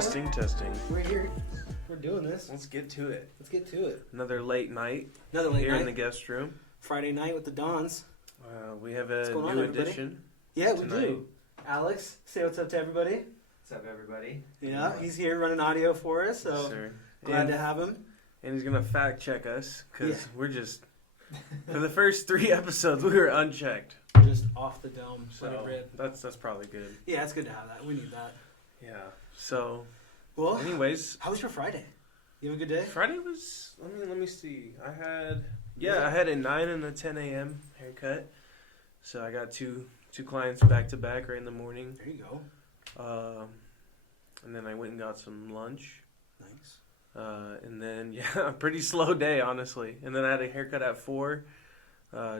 Testing. We're here. We're doing this. Let's get to it. Another late night here in the guest room. Friday night with the Dons. We have a new addition. Yeah, we do. Alex, say what's up to everybody. What's up, everybody? Yeah, he's here running audio for us, so Yes, glad to have him. And he's going to fact check us because we're just, for the first 3 episodes, we were unchecked. Just off the dome. So that's probably good. Yeah, it's good to have that. We need that. Yeah. So, well, anyways. How was your Friday? You have a good day? Friday was, let me see. I had a 9 and a 10 a.m. haircut. So I got two clients back to back right in the morning. There you go. And then I went and got some lunch. Nice. And then, a pretty slow day, honestly. And then I had a haircut at 4.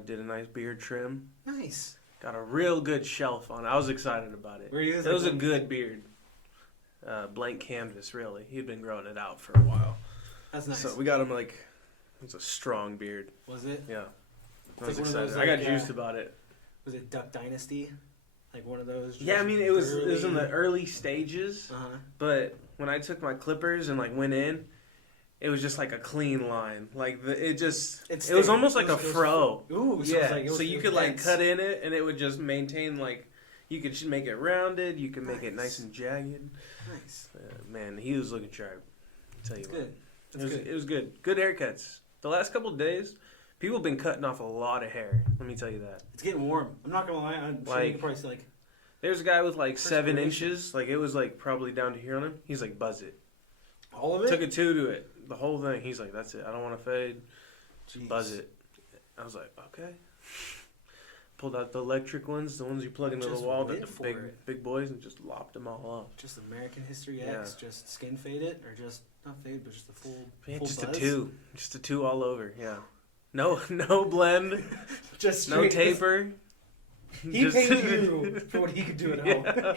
Did a nice beard trim. Nice. Got a real good shelf on. I was excited about it. It was a good beard. Blank canvas, really. He'd been growing it out for a while. That's nice. So we got him it was a strong beard. Was it? Yeah. It's I was one of excited. those, I got juiced about it. Was it Duck Dynasty? Like one of those? Yeah, I mean, it was in the early stages. Uh-huh. But when I took my clippers and went in, it was just like a clean line. It was almost like a fro. Ooh, so yeah. So you could cut in it, and it would just maintain you could make it rounded. You could make it nice and jagged. Nice. Man, he was looking sharp. I'll tell you what. Good. It was good. Good haircuts. The last couple of days, people have been cutting off a lot of hair. Let me tell you that. It's getting warm. I'm not gonna lie. I'm sure you can probably see there's a guy with 7 inches. It was probably down to here on him. He's buzz it. All of it. Took a 2 to it. The whole thing. He's like, that's it. I don't want to fade. Just buzz it. I was like, okay. Pulled out the electric ones, the ones you plug into the wall, the big boys, and just lopped them all off. Just American History X, just skin fade it, or just not fade, but just a full. Yeah, full just buzz? Just a 2 all over. Yeah. No blend. Just no taper. He paid you for what he could do at home.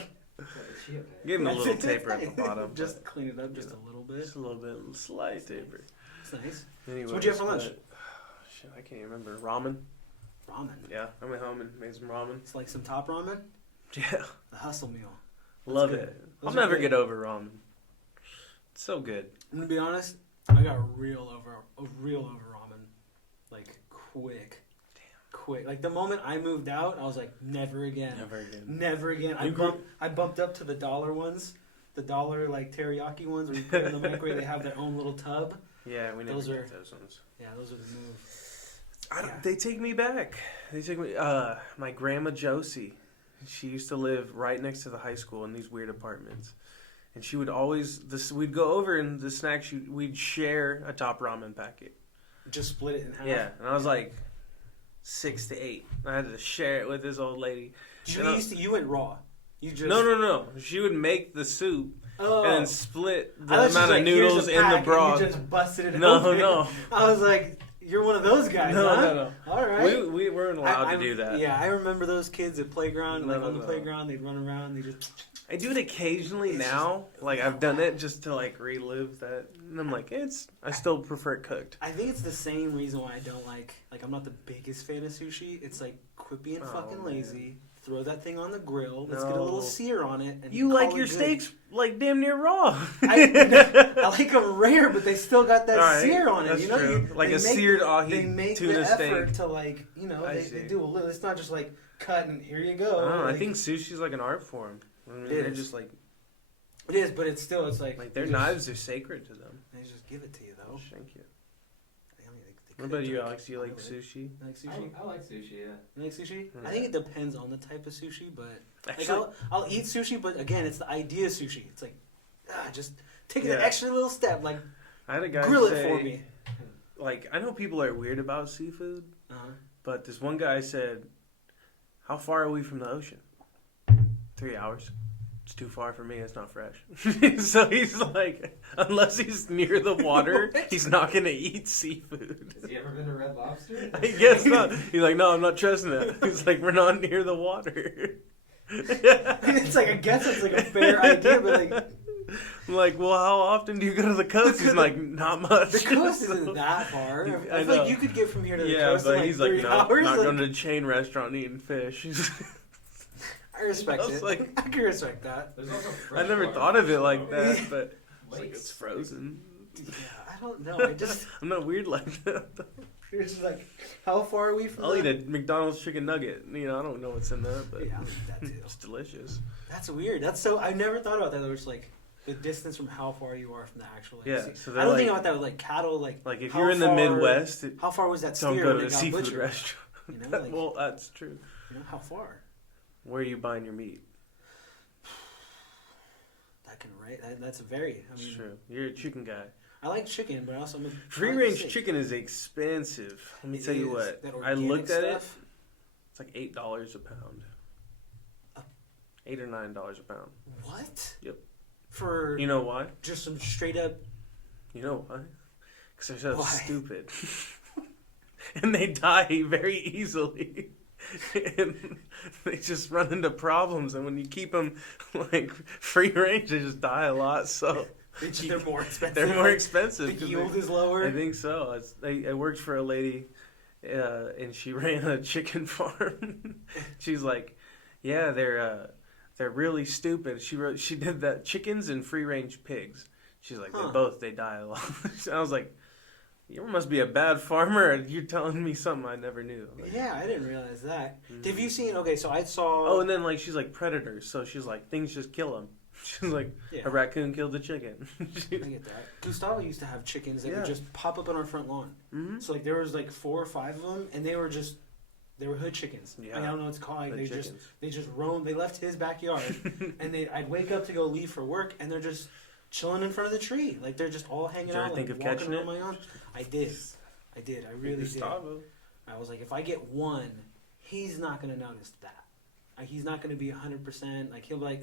Give him a little taper at the bottom. Just clean it up just a little bit. Just a little bit, slight taper. It's nice. Anyways, so what'd you have for lunch? Shit, I can't remember. Ramen. Ramen. Yeah, I went home and made some ramen. It's like some top ramen. Yeah. The hustle meal. Love it. I'll never get over ramen. It's so good. I'm gonna be honest. I got real over ramen, quick. Quick. The moment I moved out, I was like, never again. Never again. I bumped up to the $1 ones, the $1 teriyaki ones where you put it in the microwave. They have their own little tub. Yeah, we never get those ones. Yeah, those are the move. They take me back. My grandma Josie, she used to live right next to the high school in these weird apartments. And she would we'd go over and the snacks, we'd share a top ramen packet. Just split it in half? Yeah, and I was 6 to 8. I had to share it with this old lady. You went raw. You just No. She would make the soup and then split the amount of noodles in the broth. You just busted it open. No. I was like, you're one of those guys, huh? No. All right. We weren't allowed to do that. Yeah, I remember those kids at playground. On the playground, they'd run around. They just. I do it occasionally now. I've done it just to relive that. And I'm I still prefer it cooked. I think it's the same reason why I don't I'm not the biggest fan of sushi. It's quit being fucking lazy. Throw that thing on the grill. Let's get a little sear on it. And you like your steaks damn near raw. I like them rare, but they still got that sear on it. That's true. A seared ahi They make tuna the steak. effort to they do a little. It's not just cut and here you go. I don't know. I think sushi's an art form. I mean, they're just It is, but it's still their knives are sacred to them. They just give it to you though. Thank you. What about you, Alex? Do you like sushi? I like sushi. I like sushi, yeah. You like sushi? Yeah. I think it depends on the type of sushi, but Actually, I'll eat sushi, but again, it's the idea of sushi. It's just take an extra little step, I had a guy grill say, it for me. I know people are weird about seafood, but this one guy said, "How far are we from the ocean?" 3 hours. It's too far for me. It's not fresh. So he's unless he's near the water, he's not going to eat seafood. Has he ever been to Red Lobster? I guess not. He's no, I'm not trusting that. He's we're not near the water. I guess it's a fair idea, but I'm well, how often do you go to the coast? He's not much. The coast isn't that far. I feel you could get from here to the coast but in he's 3 no, hours. not going to a chain restaurant and eating fish. I I respect I was it. like- I can respect that. There's also I fresh never water thought of it too, like though. that, but it's like Lakes. it's frozen. Yeah, I don't know. I just I'm not weird like that. you're just like, how far are we from? I'll eat that? a McDonald's chicken nugget. You know, I don't know what's in that, but Yeah, I'll eat that too. it's delicious. That's weird. That's so. I never thought about that. There was like the distance from how far you are from the actual. Like, Yeah, sea- so I they're don't think like- about that with like cattle. Like Like if how you're in the far- Midwest, how far was that don't steer go when to it a got seafood butchered? restaurant. You know, like, Well, that's true. you know how far? Where are you buying your meat? That can that's very. I It's mean, true. You're a chicken guy. I like chicken, but also I'm a Free I like range steak. chicken is expensive. Let me It tell you is. what. That I organic looked at it. stuff. It's like $8 a pound. $8 or $9 a pound. What? Yep. For You know why? just some straight up. You know why? Because they're so Why? stupid. And they die very easily. And they just run into problems. And when you keep them like free range, they just die a lot. So They're more expensive. they're more like, expensive. The 'cause yield they- is lower. I think so. I worked for a lady, and she ran a chicken farm. She's like, yeah, they're really stupid. She did that chickens and free range pigs. She's like, Huh. they die a lot. I was like, you must be a bad farmer. You're telling me something I never knew. Like, Yeah, I didn't realize that. Mhm. Have you seen? Okay, so I saw. oh, and then like she's like predators. So she's like things just kill them. She's like yeah, a raccoon killed the chicken. I get that. Gustavo used to have chickens that Yeah. would just pop up on our front lawn. hmm So like there was like 4 or 5 of them, and they were hood chickens. Yeah. Like, I don't know what to call it. The They just roamed. They left his backyard, and I'd wake up to go leave for work, and they're just chilling in front of the tree. Like they're just all hanging Did you ever out, think like of walking catching around it? my own. I did. I really did. Gustavo. I was like, if I get one, he's not gonna notice that. Like, he's not gonna be 100%. Like he'll be like,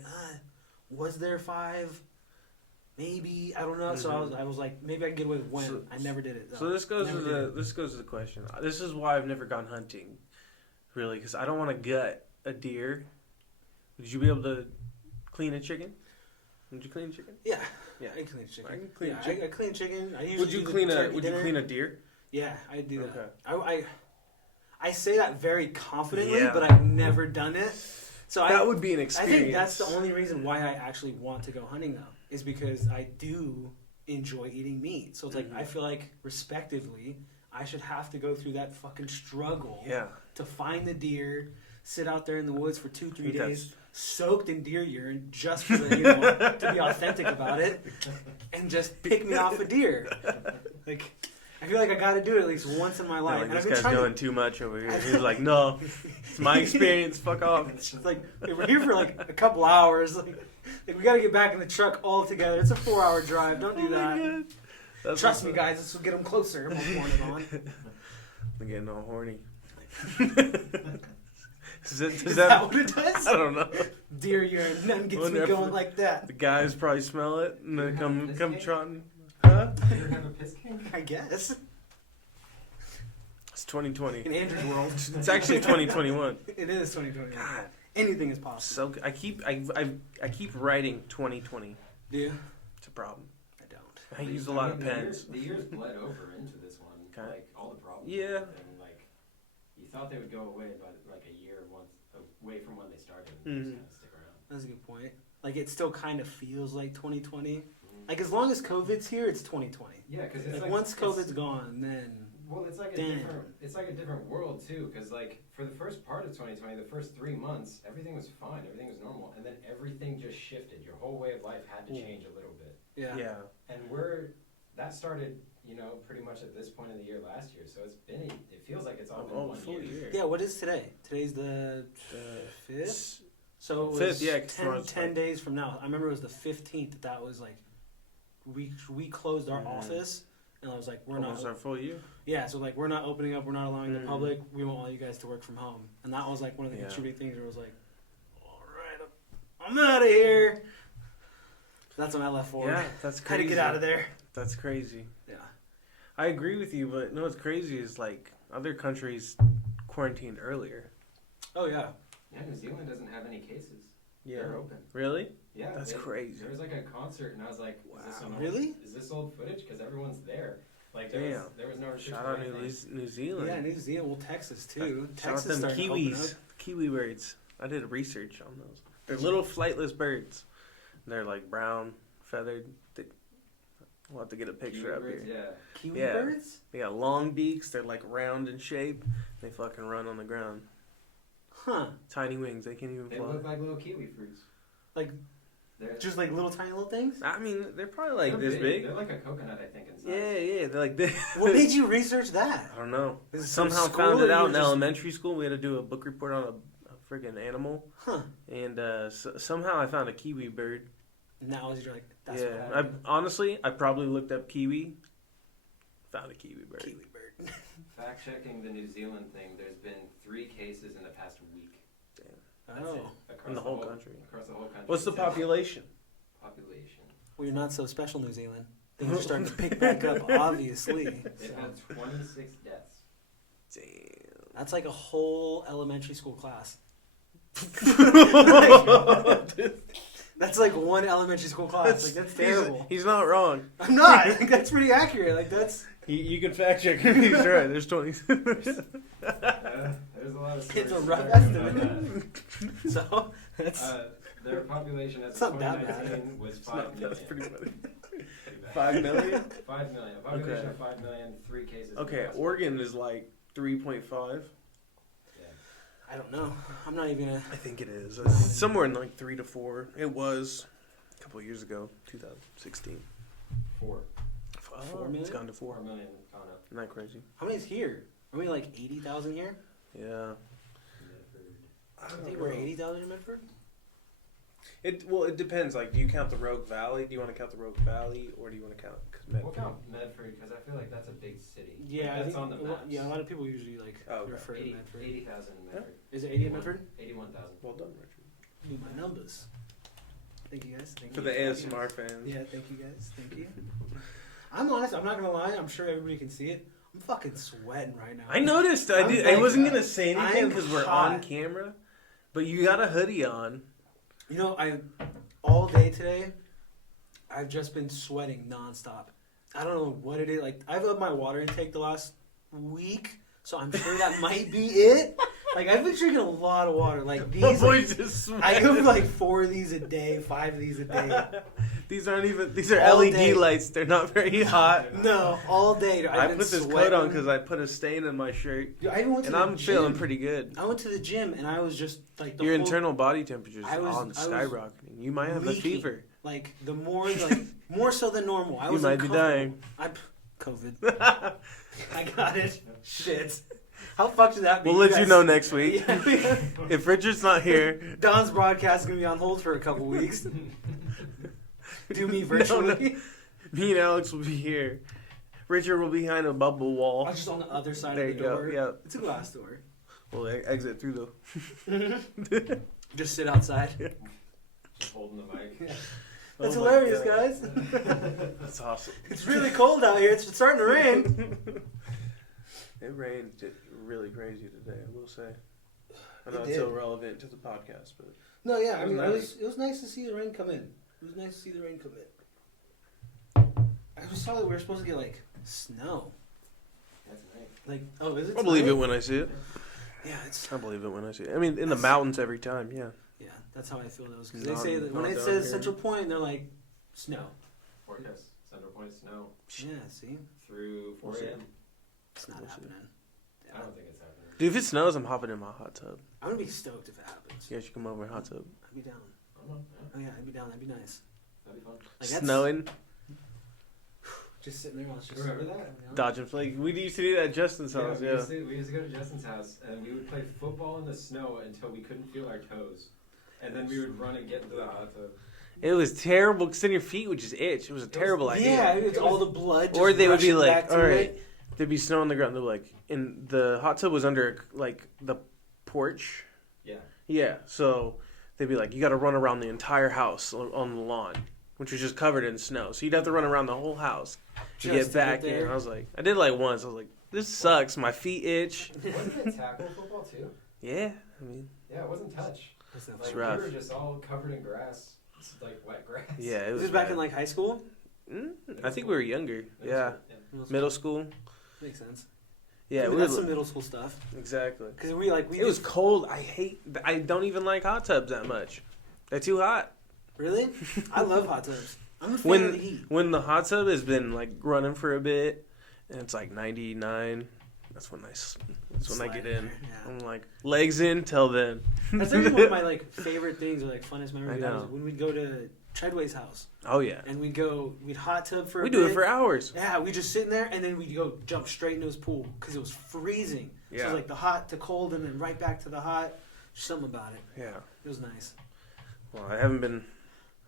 was there 5? Maybe I don't know. So I was like, maybe I can get away with one. So- I never did it. Though. So this goes Never to did the question. This is why I've never gone hunting, really, because I don't want to gut a deer. Would you be able to clean a chicken? Would you clean a chicken? Yeah, Yeah. I can clean chicken. I can clean yeah, chicken. I clean chicken. I usually Would you do the clean a turkey Would you dinner. clean a deer? Yeah, I do Okay. that. I say that very confidently, Yeah. but I've never done it. So That would be an I experience. think that's the only reason why I actually want to go hunting though, is because I do enjoy eating meat. So it's like Mhm. I feel like respectively, I should have to go through that fucking struggle Yeah. to find the deer, sit out there in the woods for 2-3 think days, soaked in deer urine, just for the, to be authentic about it, and just pick me off a deer. Like, I feel like I got to do it at least once in my life. Like, and this I've been guy's trying going too much over here. He's like, no, it's my experience. Fuck off. It's like we're here for like a couple hours. Like we got to get back in the truck all together. It's a 4-hour drive. Don't do Oh my that. God. That's Trust me, what's guys. This will get them closer. I'm pouring it on. I'm getting all horny. Does Is that what it does? I don't know. Deer urine. None gets Wonder me if- going like that. The guys probably smell it and then come Biscuit? trotting. Huh? Do you have a piss king? I guess. It's 2020. In Andrew's world. It's actually 2021. It is 2020. God, Anything is possible. so I keep writing 2020. Do you? It's a problem. I don't. I use a lot of pens. The years bled over into this one. Okay. Like all the problems. Yeah. And like, you thought they would go away, but like a year away from when they started, and Mhm. just kind of stick around. That's a good point. Like it still kind of feels like 2020. Like as long as COVID's here, it's 2020. Yeah, because it's Like once COVID's gone, then well, it's like a Damn. different world too. Because like for the first part of 2020, the first 3 months, everything was fine, everything was normal, and then everything just shifted. Your whole way of life had to change a little bit. yeah. Yeah. And that started, pretty much at this point in the year last year. So it feels like it's all been Oh, 1 full year. year. Yeah, what is today? Today's the 5th? So it was 5th, yeah, 'cause 10, tomorrow's 10 Friday. days from now. I remember it was the 15th. That was like, we closed our Mhm. office, and I was like, we're Almost not. our full year. Yeah, so like, we're not opening up, we're not allowing the Mhm. public, we want all you guys to work from home. And that was like one of the Yeah. contributing things where it was like, alright, I'm out of here. That's when I left for. Yeah, that's Had crazy. to get out of there. That's crazy. Yeah. I agree with you, but no, what's crazy is like other countries quarantined earlier. Oh, yeah. Yeah, New Zealand doesn't have any cases. They're open. Really? Yeah, That's crazy. There was like a concert, and I was like, Wow. Really? Is this old footage? Because everyone's there. Like there Damn. was no restriction. Shout out or anything. New Zealand. Yeah, New Zealand. Well, Texas, too. Shout out Texas them starting to open Kiwis. up. Kiwi birds. I did research on those. They're little flightless birds. They're like brown, feathered. We'll have to get a picture Kiwi up birds, here. Yeah. Kiwi Yeah. birds? They got long beaks. They're like round in shape. They fucking run on the ground. Huh. Tiny wings. They can't even They fly. look like little kiwi fruits. Like, They're just like little tiny little things? I mean, they're probably like they're this big. They're like a coconut, I think, in size. Yeah. They're like this. What made you research that? I don't know. Is it some Somehow school found or it out you in just- elementary school. We had to do a book report on a friggin' animal. Huh. And somehow I found a kiwi bird. Now you're like, that's Yeah. what Honestly, I probably looked up kiwi. Found a kiwi bird. Kiwi bird. Fact checking the New Zealand thing, there's been 3 cases in the past week. That's Oh. it. Across In the whole country. Across the whole country. What's the It's a population? population? Well, you're not so special, New Zealand. Things are starting to pick back up, obviously. They've had 26 deaths. Damn. That's like a whole elementary school class. That's like one elementary school class. Like, that's terrible. He's not wrong. I'm not. Like, that's pretty accurate. Like, that's... You can fact check if he's right. There's 20. There's a lot of It's a stories rough talking about estimate. So, that's... that. Their population as It's of not that bad. 2019 was 5 million. That's pretty funny. Pretty bad. 5 million? 5 million. A population Okay. of 5 million, 3 cases. in the Okay, last Oregon week. is like 3.5. Yeah. I don't know. I'm not even gonna... I think it is. It's somewhere in like 3 to 4. It was a couple of years ago, 2016. 4. 4 million? It's gone to 4. 4 million gone up. Isn't that crazy? How many's here? Are we like 80,000 here? Yeah. I think we're 80,000 in Medford. It depends. Like, do you count the Rogue Valley? Do you want to count the Rogue Valley, or do you want to count? We'll count Medford because I feel like that's a big city. Yeah, Like, that's I on think, the maps. yeah, a lot of people usually like Oh, okay. refer to 80 Medford. 80,000 in Medford. Is it 80 in Medford? 81,000. Well done, Richard. Do my numbers. Thank you guys. Thank For you. the ASMR fans. Yeah, thank you guys. Thank you. I'm honest. I'm not gonna lie. I'm sure everybody can see it. I'm fucking sweating right now. I noticed. I I'm wasn't like, gonna say I anything am because we're hot. on camera, but you got a hoodie on. You know, all day today, I've just been sweating nonstop. I don't know what it is. Like, I've upped my water intake the last week, so I'm sure that might be it. Like, I've been drinking a lot of water. Like, My these, boy's like, just I sweating. go like 4 of these a day, 5 of these a day. These aren't even. These are All LED day. lights. They're not very hot. No, all day. I I've been put this coat sweating. on because I put a stain in my shirt, Dude, I even went to and the I'm gym. feeling pretty good. I went to the gym and I was just like the Your whole, internal body temperature is I was skyrocketing. You might have a leaking. fever. like the more so than normal. I You was might be uncomfortable. dying. COVID. I got it. Shit. How fucked would that be? We'll let you guys- know next week. Yeah. If Richard's not here, Don's broadcast is gonna be on hold for a couple weeks. Do me virtually. me and Alex will be here. Richard will be behind a bubble wall. I'm just on the other side There of the you go, door. yeah. It's a glass door. We'll exit through the. Just sit outside. Just holding the mic. Yeah. Oh That's my hilarious, God. guys. That's awesome. It's really cold out here. It's starting to rain. It rained really crazy today, I will say. I know It it's did. irrelevant to the podcast, but No, yeah, I It was mean, nice. it was nice to see the rain come in. It was nice to see the rain come in. I just saw that we were supposed to get like snow. That's nice. Like, oh, is it? I'll believe it tonight? when I see it. Yeah, it's I believe it when I see it. I mean, in the That's- mountains every time, yeah. yeah. That's how I feel those because they Not- say that when not it down says here. Central Point, they're like snow. Forecast. Central Point snow Yeah, see, through 4 We'll see. a.m. it's not We'll see. happening. I don't think it's happening. Dude, if it snows, I'm hopping in my hot tub. I'm gonna be stoked if it happens. You guys should come over in hot tub. I'd be down. I don't know. Yeah, Oh yeah, I'd be down. That'd be nice. that'd be fun. Like, that's- Snowing, Just sitting there while it's just. Remember that? dodging flake. We used to do that at Justin's house, we, yeah. we used to go to Justin's house and we would play football in the snow until we couldn't feel our toes. And then we would run and get into the hot tub. It was terrible because then your feet would just itch. It was a terrible Yeah, idea. it's all the blood. Or just they would be rushing like, back to all right, it. there'd be snow on the ground. They're like, and the hot tub was under like the porch. Yeah. Yeah, so they'd be like, you got to run around the entire house on the lawn, which was just covered in snow. So you'd have to run around the whole house to Just get back there. in. I was like, I did it like once. I was like, this sucks. My feet itch. Wasn't it tackle football too? Yeah, I mean, Yeah, it wasn't touch. That's not Like, fun. rough. we were just all covered in grass. It's like wet grass. yeah, it This was is back bad. in like high school. I think we were younger. Yeah, Middle middle school. Makes sense. Yeah, that's some middle school stuff. Exactly. Because it was cold. I don't even like hot tubs that much. They're too hot. Really? I love hot tubs. I'm a fan of the heat. When the hot tub has been like running for a bit, and it's like 99, that's when I get in. Yeah. I'm like legs in till then. That's actually one of my like favorite things or like funnest memories. When we'd go to Treadway's house. Oh yeah. And we'd hot tub for. We do it for hours. Yeah, we just sit in there and then we'd go jump straight into his pool because it was freezing. Yeah. So it was like the hot to cold and then right back to the hot. Something about it. Yeah. It was nice. Well,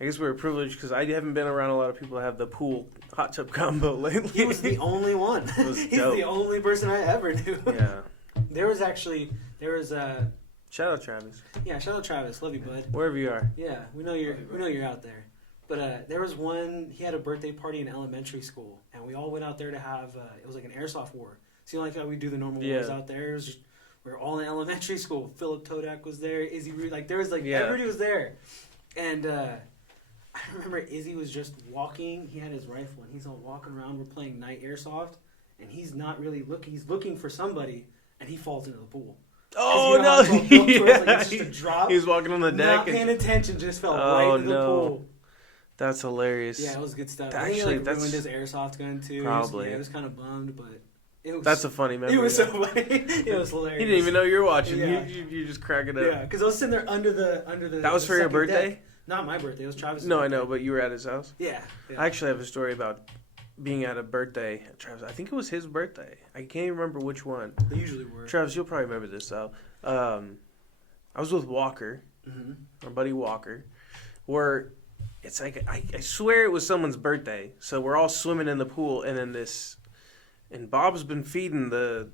I guess we were privileged because I haven't been around a lot of people that have the pool hot tub combo lately. He was the only one. He's the only person I ever knew. Yeah. There was shout out Travis. Yeah, shout out Travis. Love you, bud. Wherever you are. Yeah, we know you're out there. But there was one. He had a birthday party in elementary school, and we all went out there to have. It was like an airsoft war. So like how we do the normal wars out there. It was just, we were all in elementary school. Philip Todak was there. Izzy, there was everybody was there, and. I remember Izzy was just walking. He had his rifle, and he's all walking around. We're playing night airsoft, and he's not really looking. He's looking for somebody, and he falls into the pool. Oh, no. It's just a drop. He was walking on the deck. Not paying attention, just fell right into the pool. That's hilarious. Yeah, it was good stuff. Actually, he ruined his airsoft gun, too. Probably. It was kind of bummed, but... That's a funny memory. It was so funny. It was hilarious. He didn't even know you were watching. Yeah. You just crack it up. Yeah, because I was sitting there under the. That was for your birthday? Deck. Not my birthday. It was Travis' No, birthday. I know, but you were at his house? Yeah. I actually have a story about being at a birthday at Travis. I think it was his birthday. I can't even remember which one. They usually were. Travis, you'll probably remember this, though. I was with Walker, our buddy Walker, where it's like, I swear it was someone's birthday. So we're all swimming in the pool, and then and Bob's been feeding the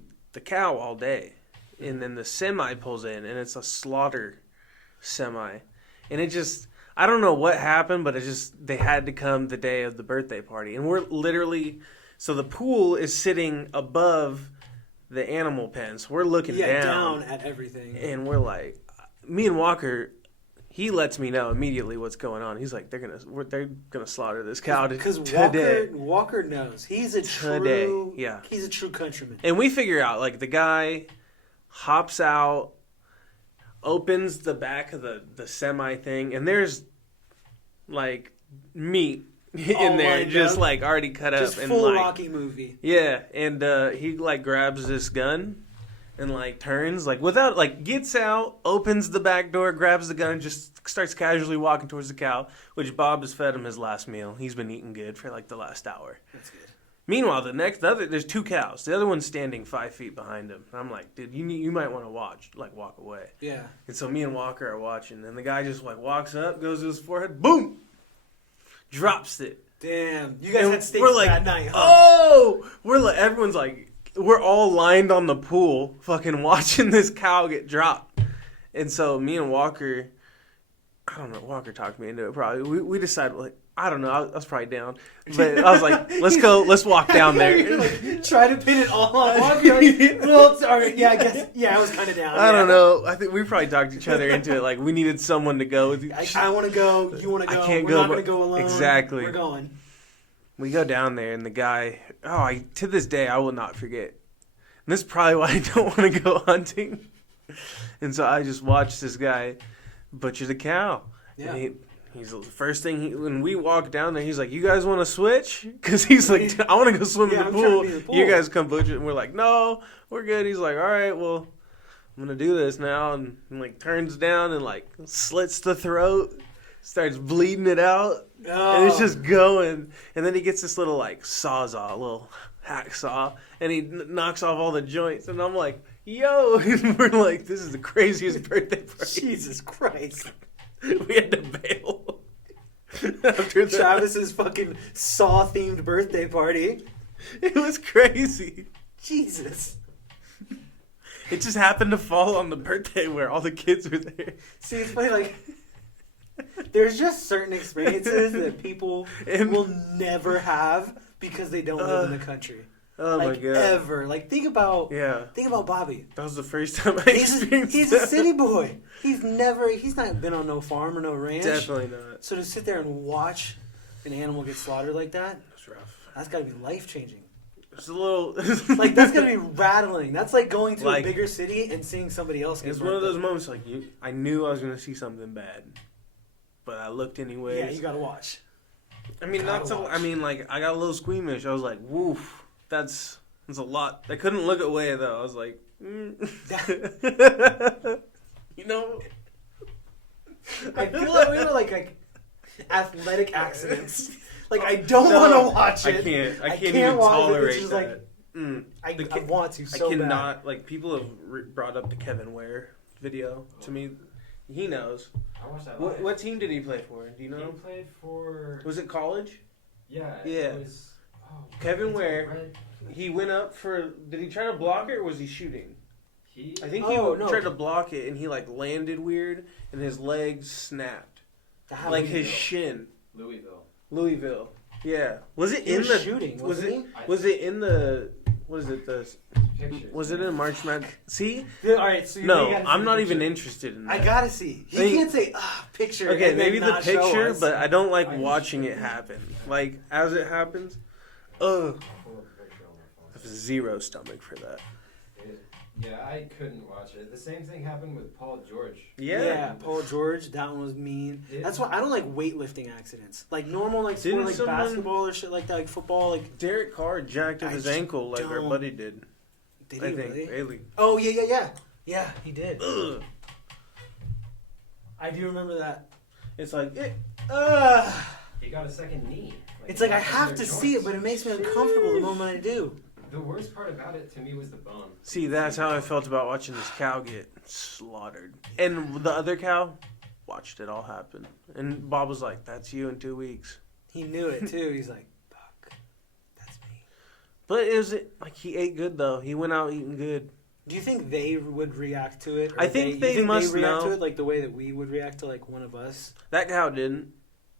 cow all day. And then the semi pulls in, and it's a slaughter semi. And it just, I don't know what happened, but they had to come the day of the birthday party. And we're literally, so the pool is sitting above the animal pen. So we're looking down at everything. And we're like, me and Walker, he lets me know immediately what's going on. He's like, they're gonna slaughter this cow today. Because Walker knows. He's a true countryman. And we figure out, like, the guy hops out, opens the back of the semi thing, and there's like meat in there, just like already cut up, and full Rocky movie. Yeah, and he like grabs this gun and like turns without gets out, opens the back door, grabs the gun, and just starts casually walking towards the cow. Which Bob has fed him his last meal. He's been eating good for like the last hour. That's good. Meanwhile, there's two cows. The other one's standing 5 feet behind him. I'm like, dude, you might want to walk away. Yeah. And so me and Walker are watching, and the guy just walks up, goes to his forehead, boom, drops it. Damn, you guys had steaks that night, huh? Oh, everyone's like, we're all lined on the pool, fucking watching this cow get dropped. And so me and Walker, I don't know, Walker talked me into it probably. We decided I don't know. I was probably down, but I was like, let's walk down there. Try to pin it all on Walker. Well, sorry. Yeah, I guess. Yeah, I was kind of down. I don't know. I think we probably talked each other into it. Like, we needed someone to go with. I want to go. You want to go. I can't We're not going to go alone. Exactly. We're going. We go down there, and the guy, to this day, I will not forget. And this is probably why I don't want to go hunting. And so I just watched this guy butcher the cow. Yeah. And he's the first thing, when we walk down there, he's like, you guys want to switch? Because he's like, I want to go swim in the pool. You guys come butcher. And we're like, no, we're good. He's like, all right, well, I'm going to do this now. And turns down and slits the throat, starts bleeding it out. Oh. And it's just going. And then he gets this little sawzall, a little hacksaw, and he knocks off all the joints. And I'm like, yo. And we're like, this is the craziest birthday party. Jesus Christ. We had to bail after that. Travis's fucking Saw-themed birthday party. It was crazy. Jesus. It just happened to fall on the birthday where all the kids were there. See, it's funny, there's just certain experiences that people will never have because they don't live in the country. Oh my god! Ever think about Bobby. That was the first time I experienced. He's a city boy. He's not been on no farm or no ranch. Definitely not. So to sit there and watch an animal get slaughtered like that, that's rough. That's got to be life changing. It's a little like that's gonna be rattling. That's like going to like, a bigger city and seeing somebody else. It's one of those moments like I knew I was gonna see something bad, but I looked anyways. Yeah, you gotta watch. I mean, not so. I mean, like I got a little squeamish. I was like, "Woof, that's a lot." I couldn't look away though. I was like, you know. I feel like we were like athletic accidents. Like I don't want to watch it. I can't even tolerate it. It's that. Like, I want to so I cannot. bad. Like people have brought up the Kevin Ware video to me. He knows. I watched that. What team did he play for? Do you know? He played for. Was it college? Yeah. Yeah. It was, Kevin Ware. He went up for. Did he try to block it or was he shooting? I think he tried to block it and he like landed weird and his legs snapped, like his shin. Louisville. Yeah. Was it in the shooting? Was it in the? What is it? Was it in March Madness? See? All right. So no, I'm not even interested in that. I gotta see. You can't say picture. Okay, maybe the picture, but I don't like I watching it happen. Like as it happens, I have zero stomach for that. Yeah, I couldn't watch it. The same thing happened with Paul George. Yeah, Paul George. That one was mean. That's why I don't like weightlifting accidents. Like normal, like sport, like basketball or shit like that, like football. Like Derek Carr jacked up his ankle like our buddy did. Did he really? Bailey. Oh yeah, he did. Ugh. I do remember that. It's like He got a second knee. It's like I have to see it, but it makes me uncomfortable the moment I do. The worst part about it to me was the bone. See, that's how I felt about watching this cow get slaughtered. And the other cow watched it all happen. And Bob was like, "That's you in 2 weeks." He knew it too. He's like, "Fuck, that's me." But like he ate good though. He went out eating good. Do you think they would react to it? I think they must react know to it like the way that we would react to like one of us. That cow didn't.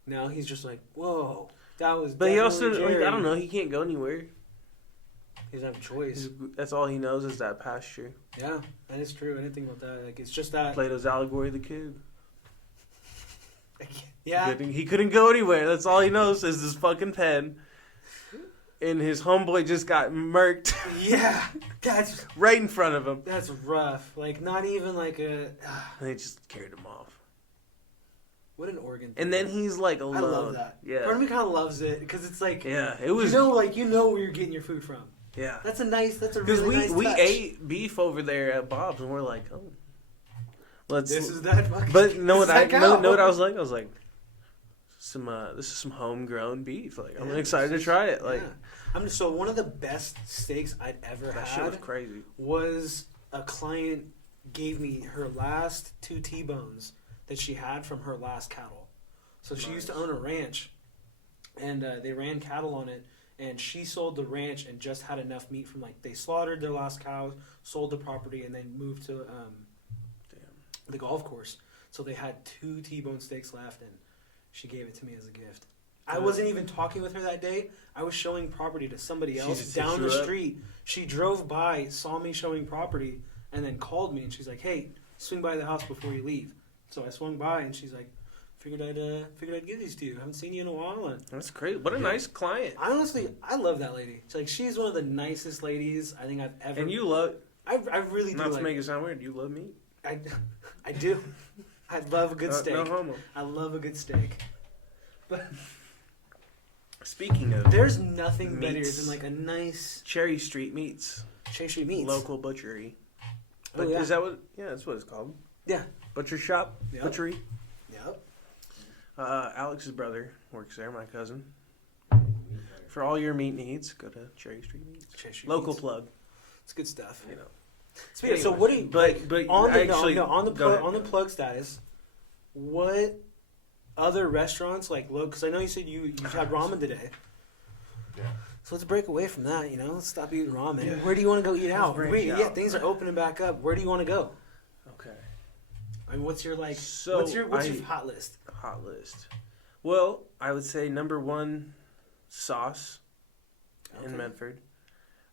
No, he's just like, "Whoa, that was." But he also, like, I don't know. He can't go anywhere. He doesn't have a choice. That's all he knows is that pasture. Yeah, that is true. I didn't think about that. Like, it's just that. Plato's allegory of the kid. Yeah. He couldn't go anywhere. That's all he knows is this fucking pen. And his homeboy just got murked. Yeah, that's right in front of him. That's rough. Like, not even like a. And they just carried him off. What an organ. And then he's like alone. I love that. Yeah. Part of me kind of loves it because it's like. Yeah, it was. You know where you're getting your food from. Yeah. That's a really nice touch. We ate beef over there at Bob's and we're like, oh. This is that fucking. But know what I was like? I was like, this is some homegrown beef. Like I'm excited to try it. Like so one of the best steaks I'd ever had. That shit was crazy. Was a client gave me her last 2 T-bones that she had from her last cattle. So she used to own a ranch, and they ran cattle on it. And she sold the ranch and just had enough meat from they slaughtered their last cow, sold the property, and then moved to the golf course. So they had 2 T-bone steaks left, and she gave it to me as a gift. I wasn't even talking with her that day. I was showing property to somebody else down the street. She drove by, saw me showing property, and then called me, and she's like, "Hey, swing by the house before you leave." So I swung by, and she's like, Figured I'd give these to you. I haven't seen you in a while. And that's great. What a nice client. I love that lady. She's one of the nicest ladies I think I've ever. And you love. I really do. Not to make it sound weird. You love meat. I do. I love a good steak. No homo. I love a good steak. But speaking of, there's nothing meats, better than a nice Cherry Street Meats. Cherry Street Meats. Local butchery. Oh, yeah. Is that what? Yeah, that's what it's called. Yeah. Butcher shop. Yep. Butchery. Yep. Alex's brother works there, my cousin. For all your meat needs, go to Cherry Street Meats. Local plug. It's good stuff. You know. Anyway, so what do you on the plug status? What other restaurants because I know you said you had ramen today. Yeah. So let's break away from that. Let's stop eating ramen. Yeah. Where do you want to go eat out? Things are opening back up. Where do you want to go? Okay. I mean, what's your what's your hot list? Hot list. Well, I would say number 1, sauce in Medford.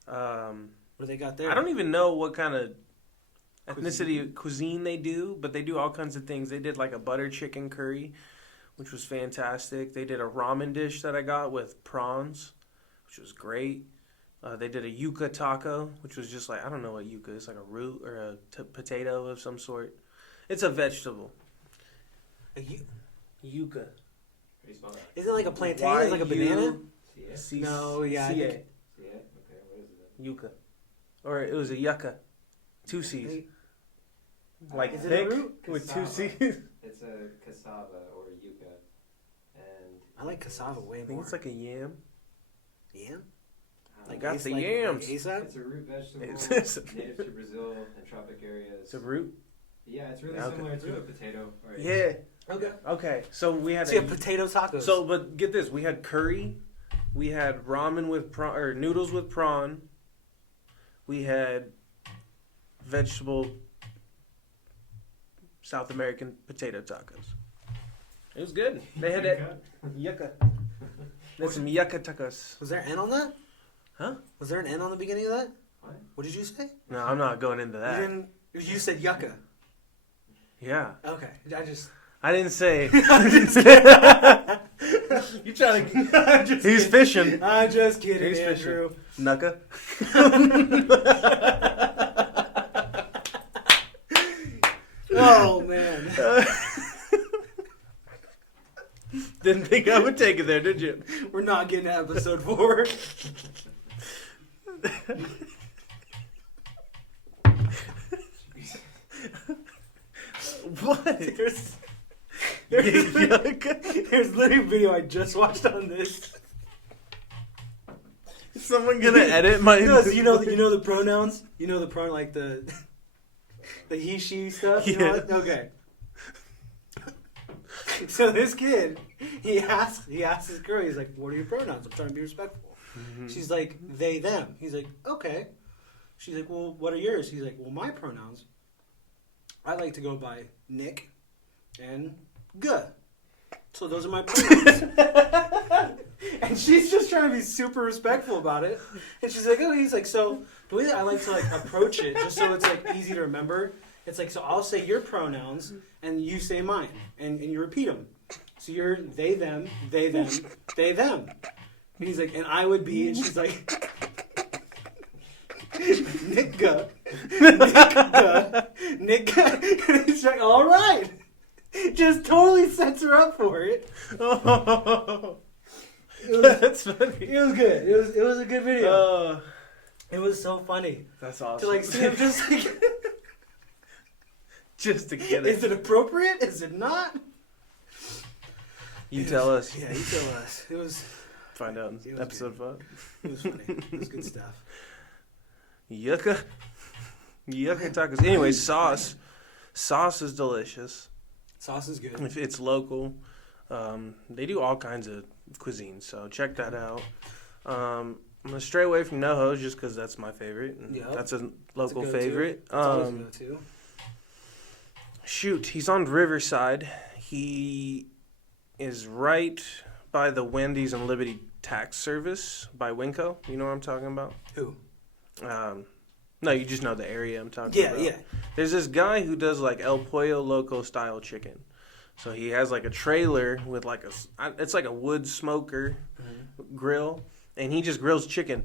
What do they got there? I don't even know what kind of cuisine they do, but they do all kinds of things. They did a butter chicken curry, which was fantastic. They did a ramen dish that I got with prawns, which was great. They did a yuca taco, which was just like, I don't know what yuca is, like a root or a potato of some sort. It's a vegetable. Yuca. How do you spell that? Is it like a plantain? Is it like a banana? C-A? No, yeah. C-A. C-A? Okay, what is it? Yuca. Or it was a yucca. 2 C's. Like Is it thick a root? with 2 Cassava. C's. It's a cassava or yucca. And I like cassava way I think more. it's like a yam. Yam? I got the like yams. ASAP? It's a root vegetable It's- native to Brazil and tropic areas. It's a root. Yeah, it's really Okay. similar to a potato. Or Yeah. Okay. Okay. So we had So you have potato tacos. So, but get this: we had curry, we had ramen with prawn or noodles with prawn. We had vegetable South American potato tacos. It was good. They had that yucca. There's some yucca tacos. Was there an N on that? Huh? Was there an N on the beginning of that? What? What did you say? No, I'm not going into You that. didn't. You said yucca. Yeah, Okay. I didn't say. You trying to? He's fishing. I'm just kidding, He's Andrew. Nucka. Oh man. Didn't think I would take it there, did you? We're not getting to episode 4. What? There's Yucca? literally a video I just watched on this. Is someone gonna edit my? No, so you know the pronouns. You know the pronoun like the he she stuff. You know what? Okay. So this kid, he asks his girl. He's like, "What are your pronouns? I'm trying to be respectful." Mm-hmm. She's like, "They them." He's like, "Okay." She's like, "Well, what are yours?" He's like, "Well, my pronouns. I like to go by Nick and Guh. So those are my pronouns." And she's just trying to be super respectful about it. And she's like, "Oh," he's like, "So the way that I like to like approach it, just so it's like easy to remember, it's like, so I'll say your pronouns and you say mine, and you repeat them. So you're they them, they them, they them." And he's like, "And I would be," and she's like, "Nicka, Nicka, Nicka." And he's like, "All right." Just totally sets her up for it. Oh, It was, that's funny. it was good. It was a good video. It was so funny That's awesome. to like see him just like. Just to get Is it. it appropriate? Is it not? You tell us. Yeah, you tell us. It was Find out It in was episode 5. It was funny. It was good stuff. Yucca. Yucca tacos. Anyway, sauce. Sauce is delicious. Sauce is good. If it's local. They do all kinds of cuisine, so check that out. I'm going to stray away from NoHo's just because that's my favorite. And Yep. that's a local It's a go-to. favorite. It's always a go-to. Shoot, he's on Riverside. He is right by the Wendy's and Liberty Tax Service by Winco. You know what I'm talking about? Who? No, you just know the area I'm talking about. Yeah. There's this guy who does like El Pollo Loco style chicken. So he has like a trailer with like it's like a wood smoker grill, and he just grills chicken.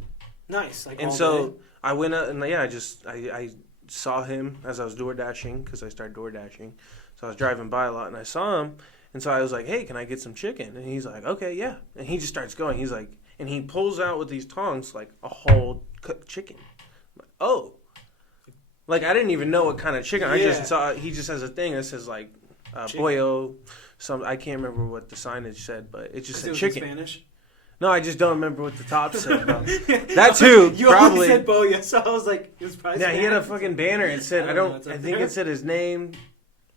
Nice. Like And all so day. I went out and I saw him as I was door dashing because I started door dashing. So I was driving by a lot and I saw him, and so I was like, "Hey, can I get some chicken?" And he's like, "Okay, yeah." And he just starts going. He's like, and he pulls out with these tongs like a whole cooked chicken. I'm like, oh, like I didn't even know what kind of chicken. I Yeah. just saw he just has a thing that says like pollo. I can't remember what the signage said, but it just said it was chicken. in Spanish. No, I just don't remember what the top said. Bro. That too, You probably. only said Boya, so I was like, it was probably Yeah, he had a Spanish. fucking banner. It said I don't know, it's I up think there. it said his name.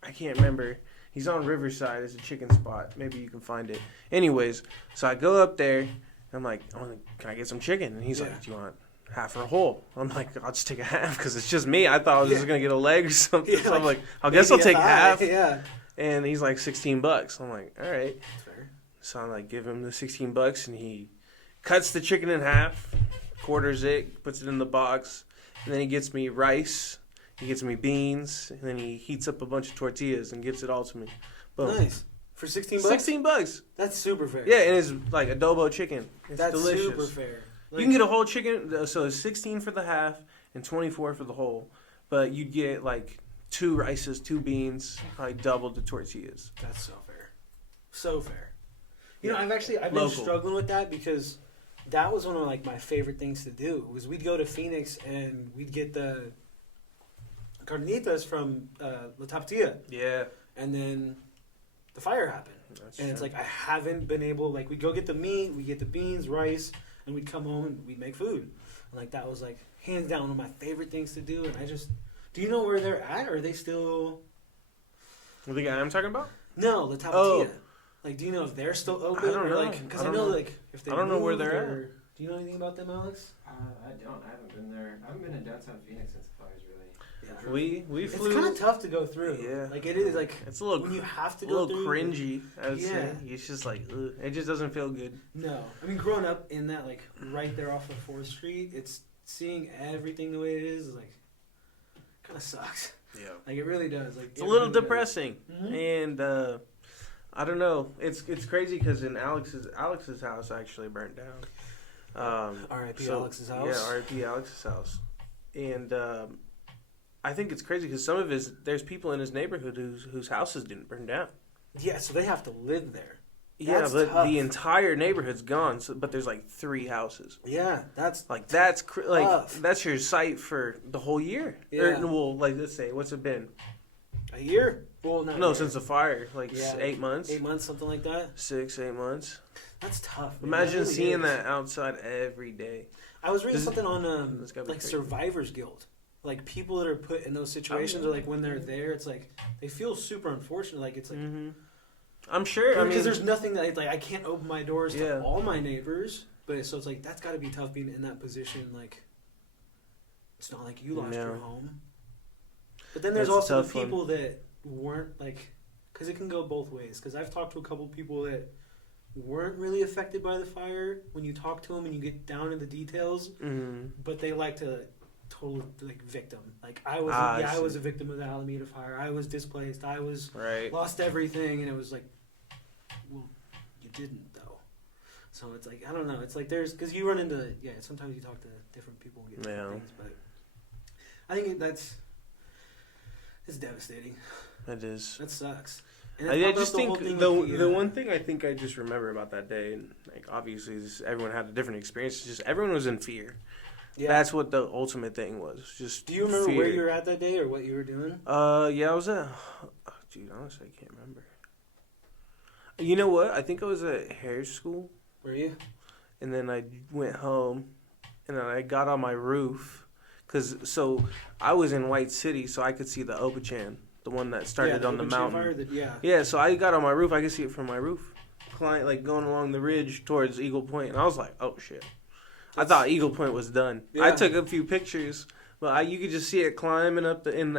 I can't remember. He's on Riverside. It's a chicken spot. Maybe you can find it. Anyways, so I go up there. And I'm like, can I get some chicken? And he's Yeah. like, do you want half or a whole? I'm like, I'll just take a half because it's just me. I thought I was just gonna get a leg or something. Yeah, So I'm like, like, I guess I'll maybe take a thigh. half. Yeah. And he's like $16. I'm like, all right. That's fair. So I like give him the $16, and he cuts the chicken in half, quarters it, puts it in the box, and then he gets me rice, he gets me beans, and then he heats up a bunch of tortillas and gives it all to me. Boom. Nice. For $16? $16. That's super fair. Yeah, and it's like adobo chicken. It's That's delicious. super fair. You can get a whole chicken, so it's 16 for the half and 24 for the whole. But you'd get like 2 rices, 2 beans, probably double the tortillas. That's so fair. So fair. You know, I've been struggling with that because that was one of like my favorite things to do. Was we'd go to Phoenix and we'd get the carnitas from La Tapatía. Yeah. And then the fire happened. That's and true. It's like I haven't been able, like, we'd go get the meat, we'd get the beans, rice, and we'd come home and we'd make food. And like that was like hands down one of my favorite things to do. And I just, do you know where they're at? Or are they still? The guy I'm talking about? No, La Tapatía. Oh. Like, do you know if they're still open? I don't know. Like, because I know like if they. I don't know where they're at. Do you know anything about them, Alex? I don't. I haven't been there. I haven't been in downtown Phoenix since the fires really. Yeah. We flew. It's kind of tough to go through. Yeah. Like it is like it's a little. When you have to go through. A little cringy. I would say it's just like ugh. It just doesn't feel good. No, I mean growing up in that like right there off of 4th Street, it's seeing everything the way it is like kind of sucks. Yeah. Like it really does. Like it's a little depressing, and I don't know. It's crazy because in Alex's house actually burnt down. R.I.P. Alex's house. Yeah, R.I.P. Alex's house, and I think it's crazy because there's people in his neighborhood whose houses didn't burn down. Yeah, so they have to live there. That's but tough. The entire neighborhood's gone. But there's like 3 houses. Yeah, that's like that's your site for the whole year. Yeah. Well, like let's say, what's it been? A year? Well, no, since the fire, like 8 months. 8 months, something like that. 6, 8 months. That's tough. Man. Imagine really seeing that outside every day. I was reading something on like Survivor's Guild. Like people that are put in those situations, or like when they're there, it's like they feel super unfortunate. Like it's like. Mm-hmm. I'm sure. Because there's nothing that like I can't open my doors to all my neighbors, but so it's like that's got to be tough being in that position. Like it's not like you lost your home, but then there's also the people that weren't like, because it can go both ways. Because I've talked to a couple people that weren't really affected by the fire. When you talk to them and you get down in the details, but they like to total like victim. Like I was a victim of the Alameda Fire. I was displaced. I was lost everything, and it was like. Well, you didn't though, so it's like I don't know. It's like because you run into sometimes you talk to different people and get different things, but I think it's devastating. It is. That sucks. And I just think the one thing I think I just remember about that day, and like obviously everyone had a different experience. Just everyone was in fear. Yeah. That's what the ultimate thing was. Just. Do you remember where you were at that day or what you were doing? Yeah, I was at. Dude, honestly, I can't remember. You know what? I think I was at hair school. Were you? And then I went home, and then I got on my roof, so I was in White City, so I could see the Opachan, the one that started on the mountain. Yeah, so I got on my roof. I could see it from my roof, like going along the ridge towards Eagle Point, and I was like, oh shit. I thought Eagle Point was done. Yeah. I took a few pictures, but you could just see it climbing up, and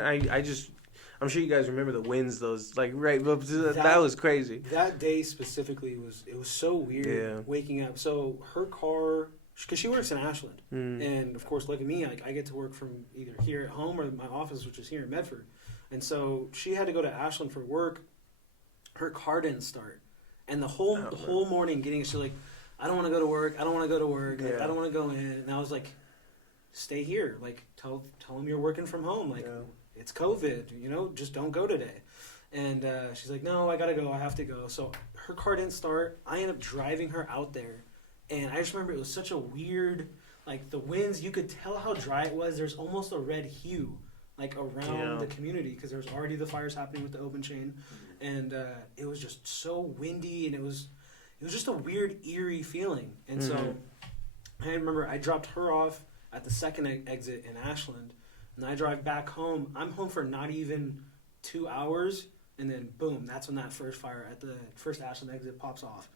I'm sure you guys remember the winds, those, like, right, that was crazy. That day specifically, it was so weird waking up. So her car, because she works in Ashland, and of course, look at me, I get to work from either here at home or my office, which is here in Medford. And so she had to go to Ashland for work. Her car didn't start. And the whole morning she's like, I don't want to go to work. I don't want to go to work. Like, I don't want to go in. And I was like, stay here. Like, tell them you're working from home. Like, it's COVID, just don't go today. And she's like, no, I got to go. I have to go. So her car didn't start. I ended up driving her out there. And I just remember it was such a weird, like the winds, you could tell how dry it was. There's almost a red hue, like around the community because there was already the fires happening with the open chain. And it was just so windy, and it was just a weird, eerie feeling. And so I remember I dropped her off at the second exit in Ashland. And I drive back home. I'm home for not even 2 hours. And then, boom, that's when that first fire at the first Ashland exit pops off.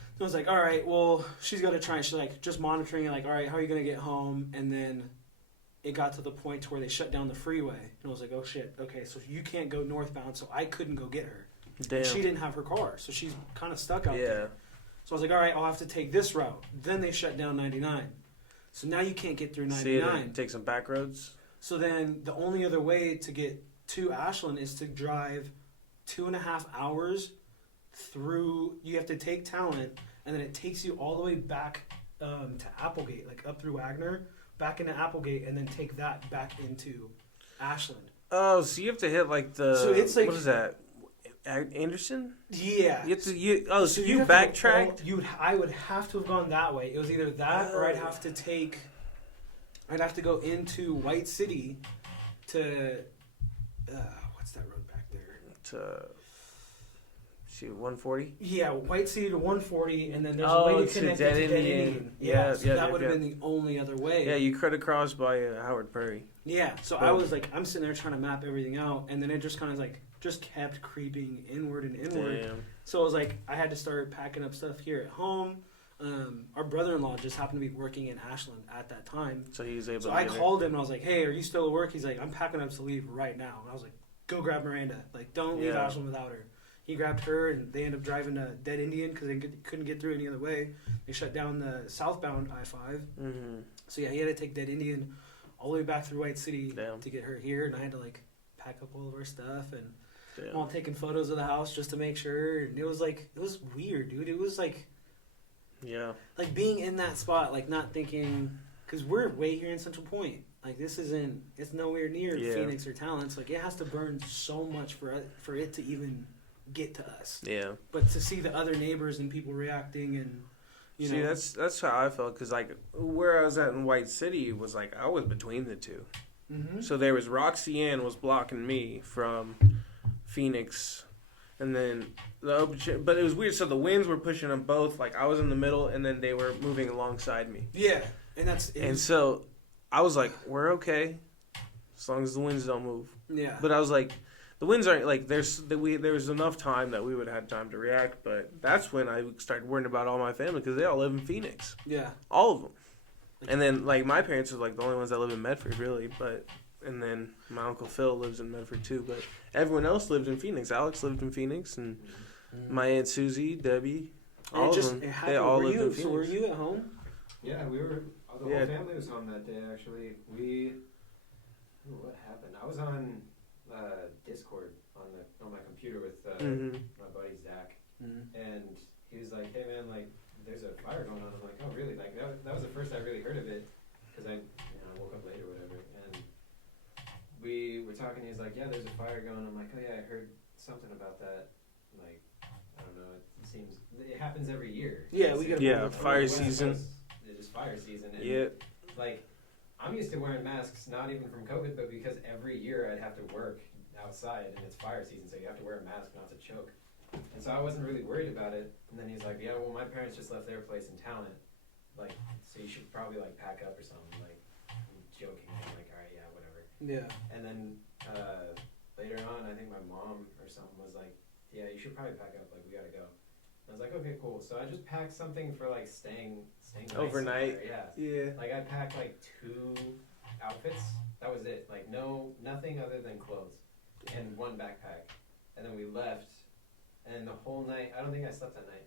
And I was like, all right, well, she's got to try. She's like, just monitoring it, like, all right, how are you going to get home? And then it got to the point to where they shut down the freeway. And I was like, oh, shit, okay, so you can't go northbound. So I couldn't go get her. Damn. And she didn't have her car. So she's kind of stuck out there. So I was like, all right, I'll have to take this route. Then they shut down 99. So now you can't get through 99. Take some back roads. So then the only other way to get to Ashland is to drive 2.5 hours through. You have to take Talent, and then it takes you all the way back to Applegate, like up through Wagner, back into Applegate, and then take that back into Ashland. Oh, so you have to hit like the. So it's like, what is that? Anderson? Yeah. You have to. So you have backtracked. I would have to have gone that way. It was either that or I'd have to take. I'd have to go into White City to. What's that road back there? To. Shoot, 140. Yeah, White City to 140, and then there's a way to connect it to Dead Indian. Yeah, so that would have been the only other way. Yeah, you cut across by Howard Prairie. Yeah, so I was like, I'm sitting there trying to map everything out, and then it just kind of like just kept creeping inward and inward. Damn. So I was like, I had to start packing up stuff here at home. Our brother-in-law just happened to be working in Ashland at that time. So he was able. So to I called him and I was like, "Hey, are you still at work?" He's like, "I'm packing up to leave right now." And I was like, "Go grab Miranda. Like, don't leave Ashland without her." He grabbed her, and they ended up driving to Dead Indian because they couldn't get through any other way. They shut down the southbound I-5. Mm-hmm. So yeah, he had to take Dead Indian all the way back through White City Damn. to get her here, and I had to like pack up all of our stuff and. Damn. While taking photos of the house just to make sure, and it was weird, dude. It was like being in that spot, like not thinking, because we're way here in Central Point. Like it's nowhere near Phoenix or Talents. Like it has to burn so much for it to even get to us. Yeah. But to see the other neighbors and people reacting and See, that's how I felt, because like where I was at in White City was like I was between the two. Mm-hmm. So there was Roxy Ann was blocking me from Phoenix, and then the open but it was weird. So the winds were pushing them both. Like I was in the middle, and then they were moving alongside me. Yeah, and so I was like, we're okay, as long as the winds don't move. Yeah. But I was like, the winds aren't like there was enough time that we would have had time to react. But that's when I started worrying about all my family, because they all live in Phoenix. Yeah. All of them. And then like my parents are like the only ones that live in Medford, really. And then my Uncle Phil lives in Medford too, but everyone else lived in Phoenix. Alex lived in Phoenix, and my Aunt Susie, Debbie, all of them. They all lived in Phoenix. So were you at home? Yeah, we were. The whole family was home that day. Actually, what happened? I was on Discord on my computer with my buddy Zach, and he was like, "Hey man, like there's a fire going on." I'm like, "Oh really?" Like that was the first I really heard of it, because I woke up late or whatever, and we were talking. He's like, "Yeah, there's a fire going." I'm like, "Oh yeah, I heard something about that." Like, I don't know. It seems it happens every year. Yeah, we get fire season. It is fire season. And like, I'm used to wearing masks, not even from COVID, but because every year I'd have to work outside and it's fire season, so you have to wear a mask not to choke. And so I wasn't really worried about it. And then he's like, "Yeah, well, my parents just left their place in Talent. Like, so you should probably like pack up or something." Like, I'm joking. I'm like, "All right, yeah, whatever." Yeah. And then later on, I think my mom or something was like, "Yeah, you should probably pack up. Like, we gotta go." And I was like, "Okay, cool." So I just packed something for like staying nice overnight. Yeah. Like I packed like 2 outfits. That was it. Like nothing other than clothes and 1 backpack. And then we left. And the whole night, I don't think I slept that night,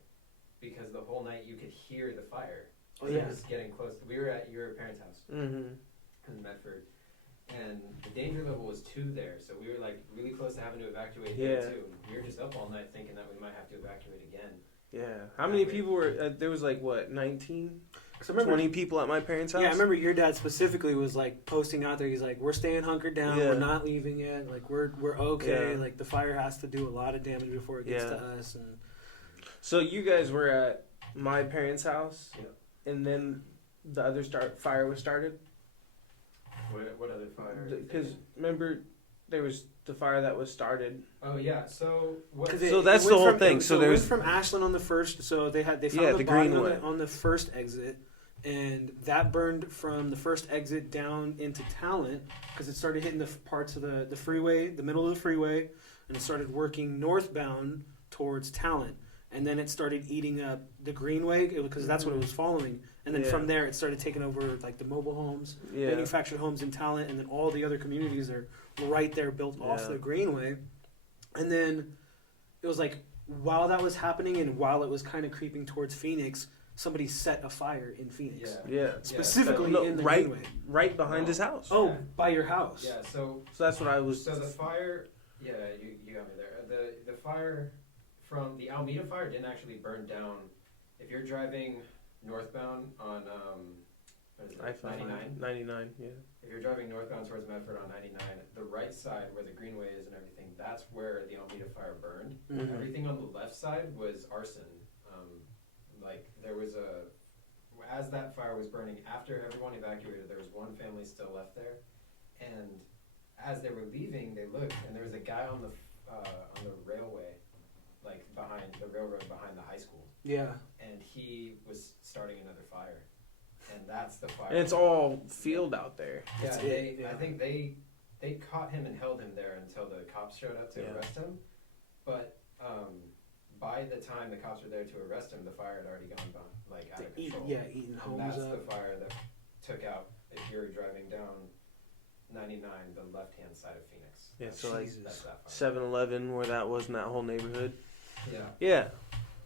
because the whole night you could hear the fire. Oh yeah. It was getting close. We were at your parents' house in Medford, and the danger level was 2 there. So we were like really close to having to evacuate there too. We were just up all night thinking that we might have to evacuate again. Yeah. How many people were? There was like what, 19? 20 people at my parents' house. Yeah, I remember your dad specifically was like posting out there. He's like, "We're staying hunkered down. We're not leaving yet. Like we're okay. Yeah. Like the fire has to do a lot of damage before it gets to us." And so you guys were at my parents' house, and then the other fire was started. What other fire? Because remember, there was the fire that was started. Oh yeah. So that's the whole thing. So it went from Ashland on the first. So they found the body on the first exit. And that burned from the first exit down into Talent, because it started hitting the parts of the freeway, the middle of the freeway, and it started working northbound towards Talent. And then it started eating up the Greenway, because that's what it was following. And then from there, it started taking over like the mobile homes, manufactured homes in Talent, and then all the other communities are right there built off the Greenway. And then it was like, while that was happening and while it was kind of creeping towards Phoenix, somebody set a fire in Phoenix. Specifically in the Greenway. Right behind his house. Oh, by your house. Yeah, so that's what I was... So the fire... Yeah, you got me there. The fire from the Alameda Fire didn't actually burn down. If you're driving northbound on what is it? I-5. 99, yeah. If you're driving northbound towards Medford on 99, the right side where the Greenway is and everything, that's where the Alameda Fire burned. Mm-hmm. Everything on the left side was arson. There was as that fire was burning, after everyone evacuated, there was one family still left there, and as they were leaving, they looked, and there was a guy on the railway, like behind the railroad behind the high school. Yeah. And he was starting another fire, and that's the fire. And it's all field out there. Yeah, I think they caught him and held him there until the cops showed up to arrest him, but by the time the cops were there to arrest him, the fire had already gone out of control. Eating homes and that's up. the fire that took out, if you were driving down 99, the left-hand side of Phoenix. Yeah, that's, so like that's that fire. 7-Eleven, where that was in that whole neighborhood. Yeah. Yeah.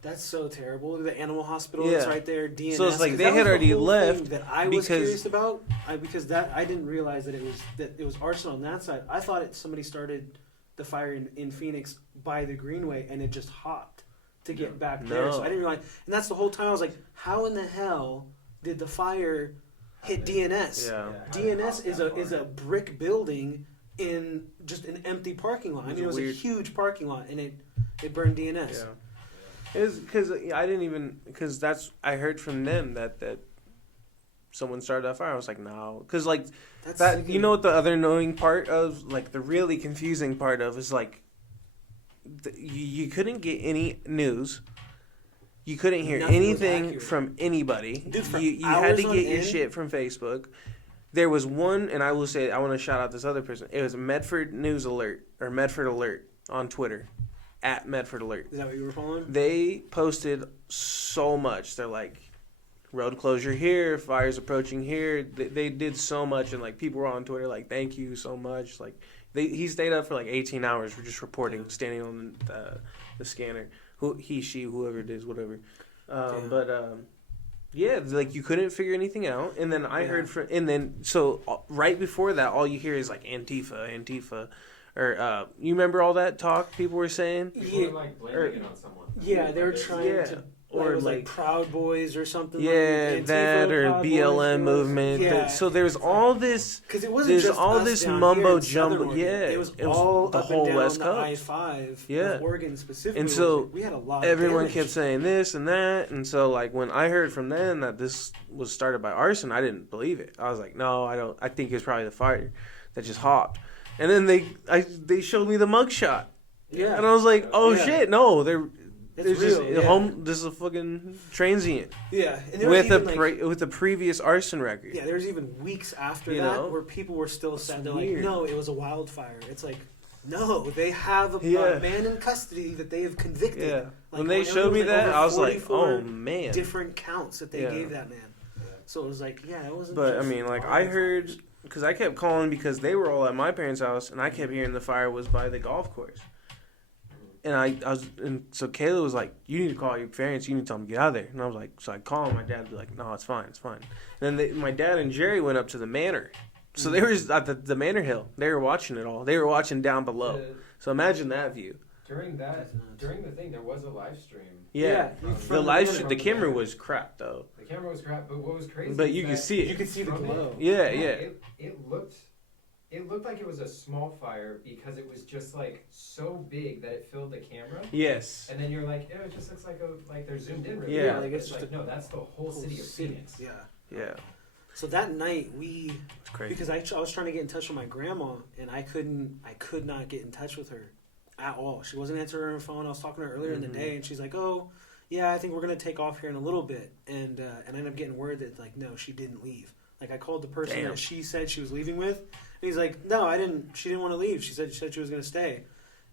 That's so terrible. The animal hospital is right there. DNS. So it's like they had already left. That I was curious about, because I didn't realize that it was arson on that side. I thought somebody started the fire in Phoenix by the Greenway, and it just hopped to get back there. So I didn't realize, and that's the whole time I was like, how in the hell did the fire hit DNS? Yeah. DNS is a brick building in just an empty parking lot. I mean, it was a huge parking lot, and it burned DNS. Yeah. It was because I heard from them that someone started that fire. I was like, no, because like that. You know what the other annoying part of, like the really confusing part of, is like you couldn't get any news. You couldn't hear anything from anybody. Dude, you had to get your shit from Facebook. There was one, and I will say, I want to shout out this other person. It was Medford News Alert, or Medford Alert on Twitter, at Medford Alert. Is that what you were following? They posted so much. They're like, road closure here, fires approaching here. They did so much, and like people were on Twitter like, thank you so much. Like he stayed up for like 18 hours for just reporting, standing on the scanner. Whoever it is, whatever. Yeah, like you couldn't figure anything out, and then I heard so right before that, all you hear is like Antifa, or you remember all that talk people were saying? People were like blaming it on someone. Yeah, they were trying to. Or like Proud Boys or something. Yeah, like that or BLM movement. Yeah. So there's all this. Because it wasn't just all this mumbo jumbo. Yeah, it was all the up whole and down West the Coast. I-5. Yeah, Oregon specifically. And so we had a lot. Everyone of kept saying this and that, and so like when I heard from them that this was started by arson, I didn't believe it. I was like, no, I don't. I think it was probably the fire that just hopped. And then they showed me the mugshot. Yeah, and I was like, oh shit, no, they're. It's real. This is a fucking transient. Yeah, and with a previous arson record. Yeah, there was even weeks after that where people were still saying, they're like, no, it was a wildfire. It's like, no, they have a man in custody that they have convicted. Yeah. Like, when they showed me that, I was like, oh man, different counts that they gave that man. So it was like, it wasn't. But I mean, like I heard, because I kept calling because they were all at my parents' house, and I kept hearing the fire was by the golf course. And so Kayla was like, you need to call your parents, you need to tell them to get out of there. And I was like, so I call him, my dad would be like, no, it's fine. And then my dad and Jerry went up to the manor. So they were at the manor hill. They were watching it all. They were watching down below. So imagine that view. During the thing, there was a live stream. Yeah. The camera was crap, though. The camera was crap, but what was crazy But you could see it. You could see the glow. Yeah. It looked like it was a small fire because it was just like so big that it filled the camera. Yes. And then you're like, it just looks like they're zoomed in really. Yeah. Like it's like, no, that's the whole city of Phoenix. Yeah. Yeah. So that night because I was trying to get in touch with my grandma, and I could not get in touch with her at all. She wasn't answering her phone. I was talking to her earlier in the day, and she's like, oh yeah, I think we're gonna take off here in a little bit, and I ended up getting word that like, no, she didn't leave. Like I called the person that she said she was leaving with, and he's like, no, I didn't. She didn't want to leave. She said she was going to stay.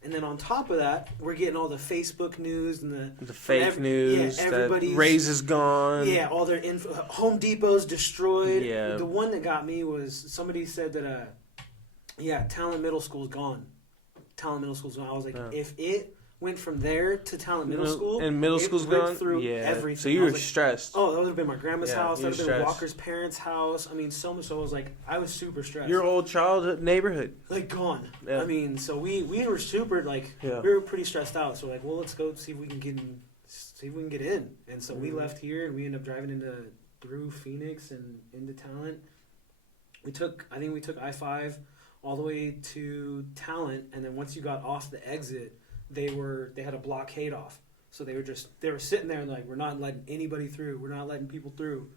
And then on top of that, we're getting all the Facebook news and the fake news. That Ray's is gone. Yeah, all their info. Home Depot's destroyed. Yeah. The one that got me was somebody said that Talent Middle School's gone. Talent Middle School's gone. I was like, if it went from there to Talent Middle School, and middle school's gone through everything. So you were stressed. Oh, that would have been my grandma's house. That would have been Walker's parents' house. I mean, so much. So I was like, I was super stressed. Your old childhood neighborhood, like gone. Yeah. I mean, so we were super we were pretty stressed out. So like, well, let's go see if we can see if we can get in. And so we left here, and we ended up driving through Phoenix and into Talent. I think we took I-5 all the way to Talent, and then once you got off the exit, they had a blockade off. So they were sitting there and like, we're not letting anybody through. We're not letting people through.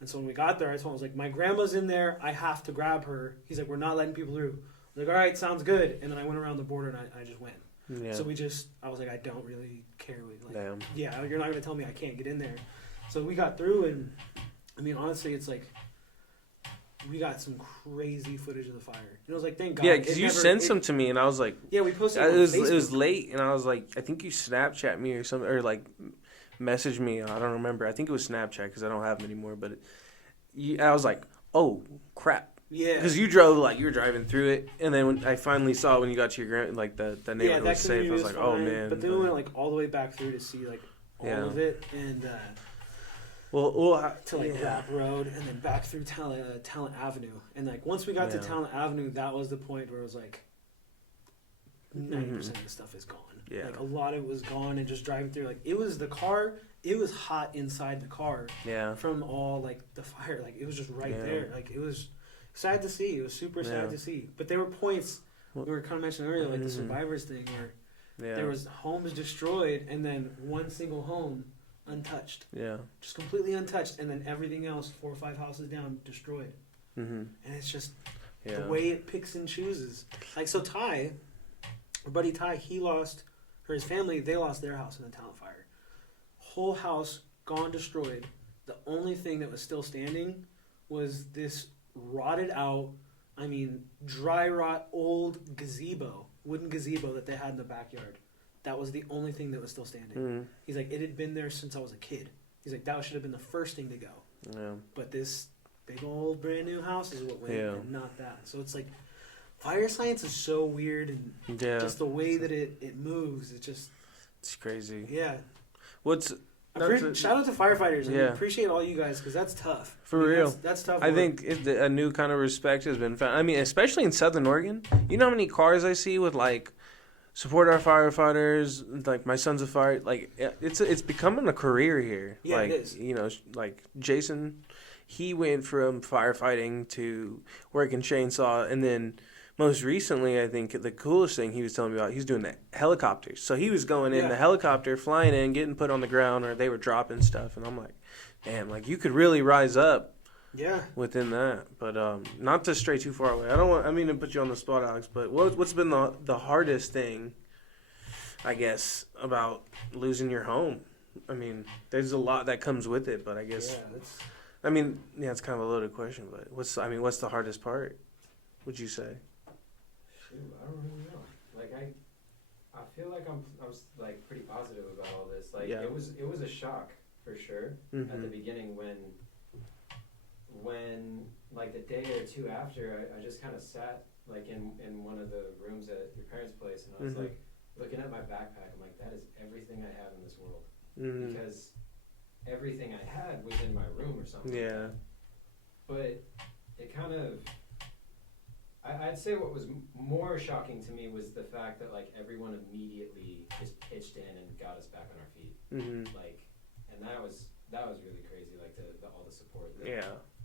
And so when we got there, I told him, I was like, my grandma's in there. I have to grab her. He's like, we're not letting people through. I was like, all right, sounds good. And then I went around the border and I just went. Yeah. So I was like, I don't really care. Damn. Yeah, you're not going to tell me I can't get in there. So we got through, and I mean, honestly, it's like, we got some crazy footage of the fire. And it was like, thank God. Yeah, because you sent some to me, and I was like... Yeah, we posted it on was, Facebook. It was late, and I was like, I think you Snapchat me or something, or like messaged me. I don't remember. I think it was Snapchat because I don't have them anymore. But I was like, oh, crap. Yeah. Because you were driving through it, and then when I finally saw when you got to your like the neighborhood was safe, I was like, fine, oh, man. But then we went like all the way back through to see like all of it, and... to like Rap Road, and then back through Talent Avenue, and like once we got to Talent Avenue, that was the point where it was like 90% of the stuff is gone. Yeah, like a lot of it was gone, and just driving through, like it was hot inside the car. Yeah, from all like the fire, like it was just right there. Like it was sad to see. It was super sad to see. But there were points we were kind of mentioning earlier, like the survivors thing, where there was homes destroyed, and then one single home untouched. Yeah. Just completely untouched, and then everything else, 4 or 5 houses down, destroyed. Mm-hmm. And it's just the way it picks and chooses. Like, so Ty, our buddy Ty, his family, they lost their house in the Talent Fire. Whole house gone, destroyed. The only thing that was still standing was this rotted out, dry rot old wooden gazebo that they had in the backyard. That was the only thing that was still standing. Mm-hmm. He's like, it had been there since I was a kid. He's like, that should have been the first thing to go. Yeah. But this big old brand new house is what went, and not that. So it's like, fire science is so weird, and just the way that it moves, it's crazy. Yeah. Shout out to firefighters. I appreciate all you guys, because that's tough. For real. That's tough work. I think a new kind of respect has been found. Especially in Southern Oregon. You know how many cars I see with like, support our firefighters, like my son's a fire. Like it's becoming a career here. Yeah, like, it is. Like Jason, he went from firefighting to working chainsaw, and then most recently, I think the coolest thing he was telling me about, he's doing the helicopters. So he was going in the helicopter, flying in, getting put on the ground, or they were dropping stuff, and I'm like, damn, like you could really rise up. Yeah. Within that, but not to stray too far away. I mean to put you on the spot, Alex, but what's been the hardest thing, I guess, about losing your home? There's a lot that comes with it, but I guess it's kind of a loaded question, but what's the hardest part, would you say? Shoot, I don't really know. Like I feel like I was like pretty positive about all this. Like it was a shock for sure at the beginning when like the day or two after, I just kind of sat like in one of the rooms at your parents' place, and I was like looking at my backpack. I'm like, that is everything I have in this world, because everything I had was in my room or something. Yeah. But it kind of, I'd say what was more shocking to me was the fact that like everyone immediately just pitched in and got us back on our feet. Like, and that was really crazy. Like the all the support.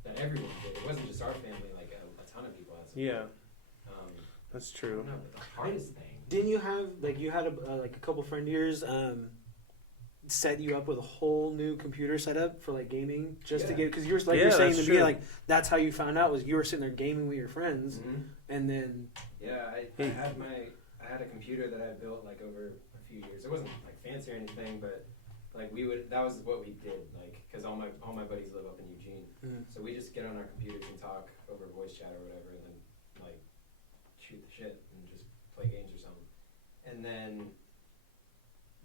That everyone did. It wasn't just our family, like a ton of people had support. Yeah. That's true. I don't know, but the hardest thing. Didn't you have, like, you had a couple friend of yours set you up with a whole new computer setup for, like, gaming? Just to get, because you were, like, you're saying to me, like, that's how you found out, was you were sitting there gaming with your friends, and then. Yeah, I had a computer that I built, like, over a few years. It wasn't, like, fancy or anything, but. Like that was what we did, like, because all my buddies live up in Eugene, so we just get on our computers and talk over voice chat or whatever, and then like shoot the shit and just play games or something. And then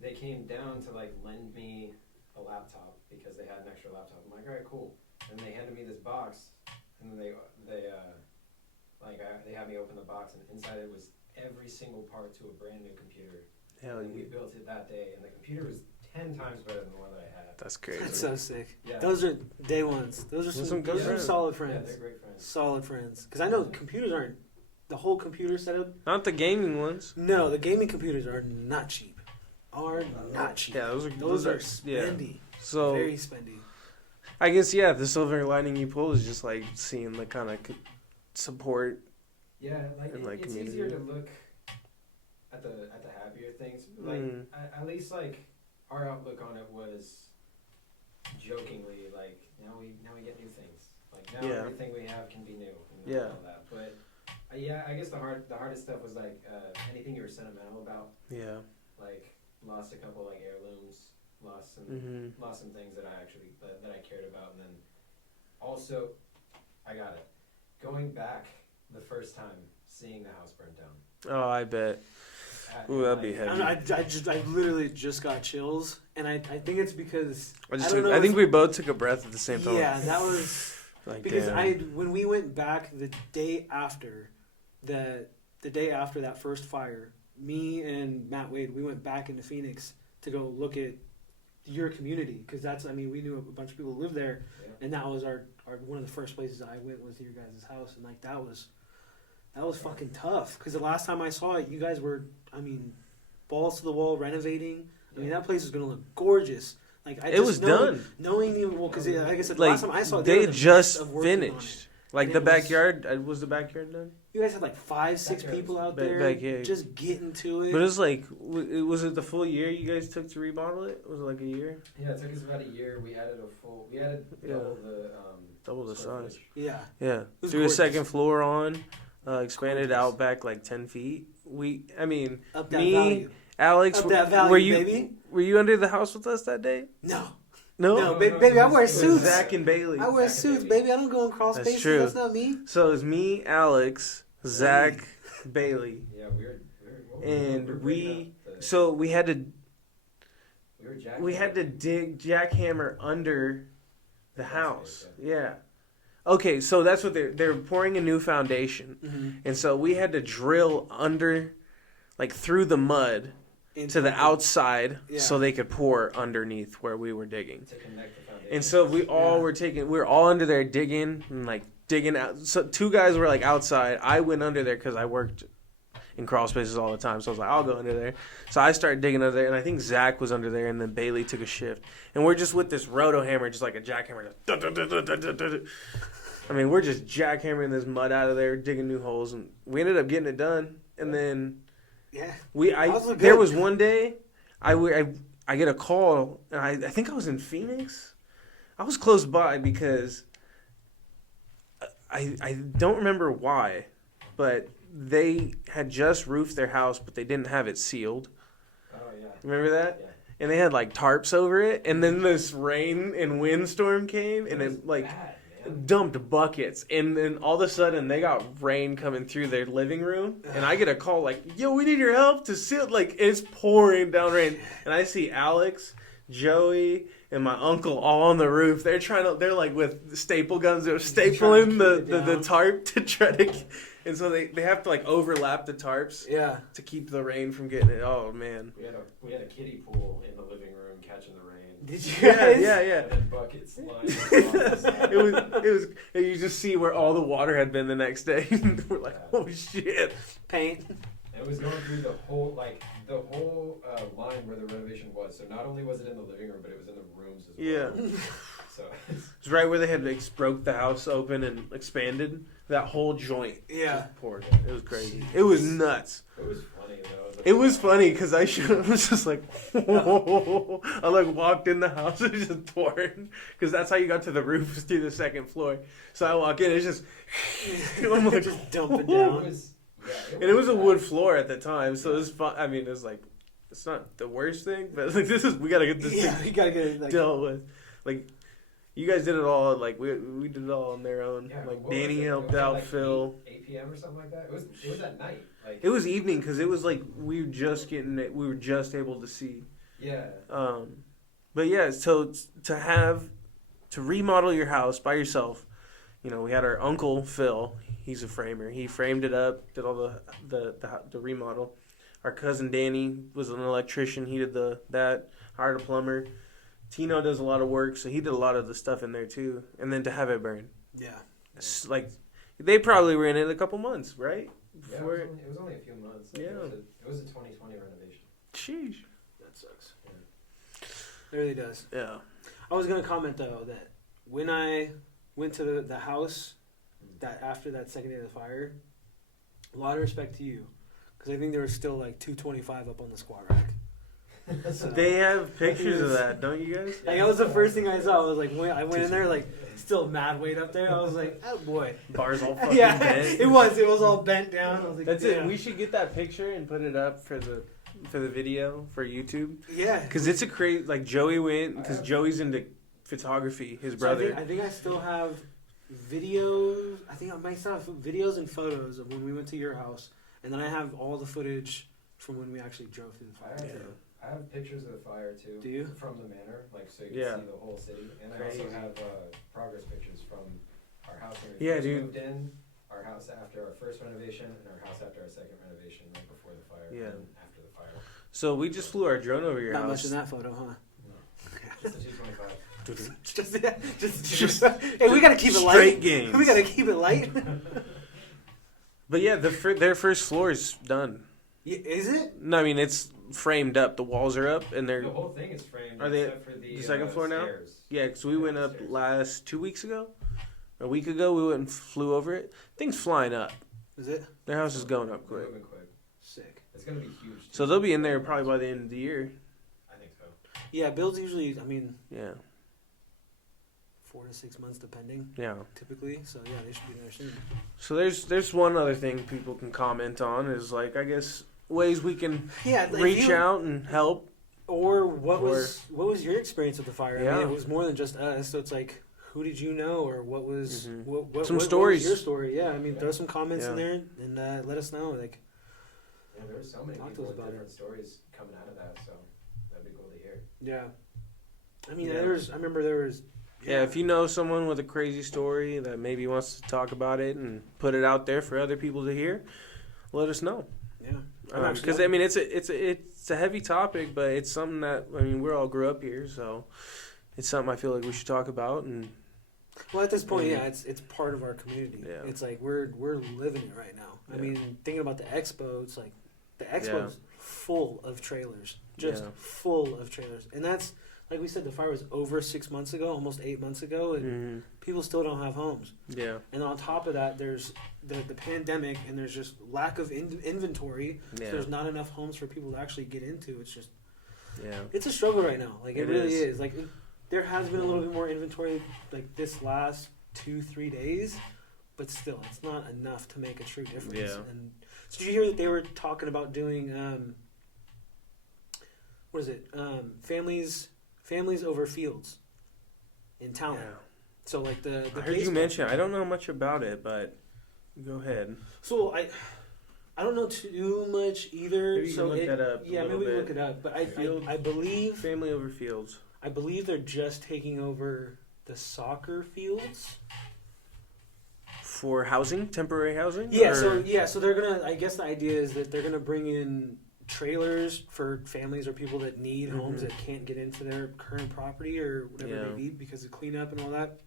they came down to like lend me a laptop because they had an extra laptop. I'm like, all right, cool. And they handed me this box, and then they had me open the box, and inside it was every single part to a brand new computer. Hell yeah. We built it that day, and the computer was 10 times better than the one that I had. That's crazy. That's so sick. Yeah. Those are day ones. Those are some solid friends. Yeah, they're great friends. Solid friends. Because I know computers aren't, the whole computer setup. Not the gaming ones. No, the gaming computers are not cheap. notch. Yeah, those are spendy. Yeah. So very spendy. I guess the silver lining you pull is just like seeing the kind of support. Yeah, like it's community. easier to look at the happier things. Like at least like our outlook on it was jokingly like now we get new things. Like now everything we have can be new. And all that. But I guess the hardest stuff was like anything you were sentimental about. Yeah. Like lost a couple like heirlooms, lost some things that I actually that I cared about, and then also I got it. Going back the first time seeing the house burn down. Oh, I bet. Ooh, that'd be heavy. I literally just got chills, and I think it's because I think we both took a breath at the same time. Yeah, that was like because when we went back the day after that first fire, me and Matt Wade, we went back into Phoenix to go look at your community because we knew a bunch of people who lived there, and that was our one of the first places I went was your guys' house, and like that was fucking tough because the last time I saw it, you guys were balls to the wall renovating. I mean that place was gonna look gorgeous. Like it was done. Knowing you, because like I said, the last time I saw it, they just finished. Like the backyard, was the backyard done? You guys had like 5-6 people out there just getting to it. But it was like, was it the full year you guys took to remodel it? Was it like a year? Yeah, it took us about a year. We added double the size. Yeah. Yeah. Threw a second floor on, expanded out back like 10 feet. Up that value. Alex, up that value, baby. Were you under the house with us that day? No. No, baby, I wear suits. Zach and Bailey. I wear suits, baby. I don't go in crawl spaces. That's true. That's not me. So it's me, Alex, Zach, Bailey. Yeah, we had to dig jackhammer under the house. Yeah. Okay, so that's what they're pouring a new foundation, and so we had to drill under, like through the mud. To the outside, so they could pour underneath where we were digging. To connect the foundation. And so we were all under there digging and like digging out. So 2 guys were like outside. I went under there because I worked in crawl spaces all the time. So I was like, I'll go under there. So I started digging under there, and I think Zach was under there, and then Bailey took a shift. And we're just with this roto hammer, just like a jackhammer. We're just jackhammering this mud out of there, digging new holes, and we ended up getting it done. And then. Yeah, there was one day I get a call, and I think I was in Phoenix. I was close by because I don't remember why, but they had just roofed their house, but they didn't have it sealed. Oh yeah, remember that? Yeah. And they had like tarps over it, and then this rain and windstorm came, and it like. Bad. Dumped buckets, and then all of a sudden they got rain coming through their living room, and I get a call like, "Yo, we need your help to seal." Like it's pouring down rain, and I see Alex, Joey, and my uncle all on the roof. They're like with staple guns. They're stapling the tarp to try to, and so they have to like overlap the tarps. Yeah. To keep the rain from getting it. Oh man. We had a kiddie pool in the living room catching the rain. Did you guys? Yeah. And then buckets lying across the side. It was. You just see where all the water had been the next day. We're like, oh shit. Paint. And it was going through the whole line where the renovation was. So not only was it in the living room, but it was in the rooms as well. Yeah. So it's right where they had broke the house open and expanded. That whole joint. Yeah. Just poured. It was crazy. It was nuts. It was funny though. It was funny because I was just like, whoa. I like walked in the house and it just pouring because that's how you got to the roof was through the second floor. So I walk in, it's just I'm like just dump it down. It was a wood floor at the time, so it was fun. It was like it's not the worst thing, but like we gotta get this thing we gotta get it dealt with. Like you guys did it all. Like we did it all on their own. Yeah, like Danny helped out, like Phil. 8 p.m. or something like that. It was at night. Like it was evening because it was like we were just able to see. Yeah. But yeah, so to remodel your house by yourself, we had our uncle Phil. He's a framer. He framed it up, did all the remodel. Our cousin Danny was an electrician. He did that. Hired a plumber. Tino does a lot of work, so he did a lot of the stuff in there too. And then to have it burn. Yeah. It's like they probably were in it a couple months, right? Before it was only a few months. Yeah. It was a 2020 renovation. Sheesh. That sucks. Yeah. It really does. Yeah. I was gonna comment though that when I went to the house that after that second day of the fire, a lot of respect to you, because I think there was still like 225 up on the squat rack. So they have pictures of that, don't you guys? Like that was the first thing I saw. I was like, I went in there like still mad weight up there. I was like, oh boy, bars all fucking yeah, bent. it was all bent down. I was like, That's damn. it. We should get that picture and put it up for the video for YouTube. Yeah, because it's a crazy. Like Joey went because Joey's into photography. His brother. So I think I still have videos. I think I might still have videos and photos of when we went to your house, and then I have all the footage from when we actually drove through the fire. I have pictures of the fire too. Do you? From the manor, like so you can see the whole city, and I also have progress pictures from our house when we first moved in, our house after our first renovation, and our house after our second renovation, right before the fire, and after the fire. So we just flew our drone over your house. Not much in that photo, huh? No, just a G25. just hey, we gotta keep it light. Straight games. We gotta keep it light. But yeah, their first floor is done. Yeah, is it? No, I mean it's framed up. The walls are up, and The whole thing is framed. Are they except for the second floor stairs. now? Yeah, because we went up last 2 weeks ago. A week ago, we went and flew over it. Thing's flying up. Is it? Their house is going up quick. Moving quick. Sick. It's gonna be huge. Too. So they'll be in there probably by the end of the year. I think so. Yeah, builds usually. I mean, Yeah. 4 to 6 months, depending. Yeah. Typically, so yeah, they should be there soon. So there's one other thing people can comment on is like I guess ways we can reach out and help. Or what was your experience with the fire? Yeah. I mean, it was more than just us. So it's like, who did you know, or what was what some what stories? was your story? Yeah, I mean, throw some comments in there and let us know. Like, yeah, there were so many people with different stories coming out of that, so that'd be cool to hear. Yeah, I mean, I remember there was. Yeah, if you know someone with a crazy story that maybe wants to talk about it and put it out there for other people to hear, let us know. Yeah, because I mean it's a heavy topic, but it's something that I mean we all grew up here, so it's something I feel like we should talk about. And well, at this point, it's part of our community. Yeah. It's like we're living it right now. I mean, thinking about the expo, it's like the expo is full of trailers, just full of trailers, and that's. Like we said, the fire was over 6 months ago, almost 8 months ago, and people still don't have homes. Yeah. And on top of that, there's the pandemic, and there's just lack of inventory. Yeah. So there's not enough homes for people to actually get into. It's just, it's a struggle right now. Like it really is. Like there has been a little bit more inventory, like this last 2-3 days, but still, it's not enough to make a true difference. Yeah. And so did you hear that they were talking about doing what is it? Families over fields in town. Yeah. So like the I heard you mention. I don't know much about it, but go ahead. So I don't know too much either. Maybe you can look that up. Yeah, maybe we look it up. But I believe family over fields. I believe they're just taking over the soccer fields for housing, temporary housing. Yeah. Or? So they're gonna. I guess the idea is that they're gonna bring in trailers for families or people that need homes that can't get into their current property or whatever they need because of cleanup and all that.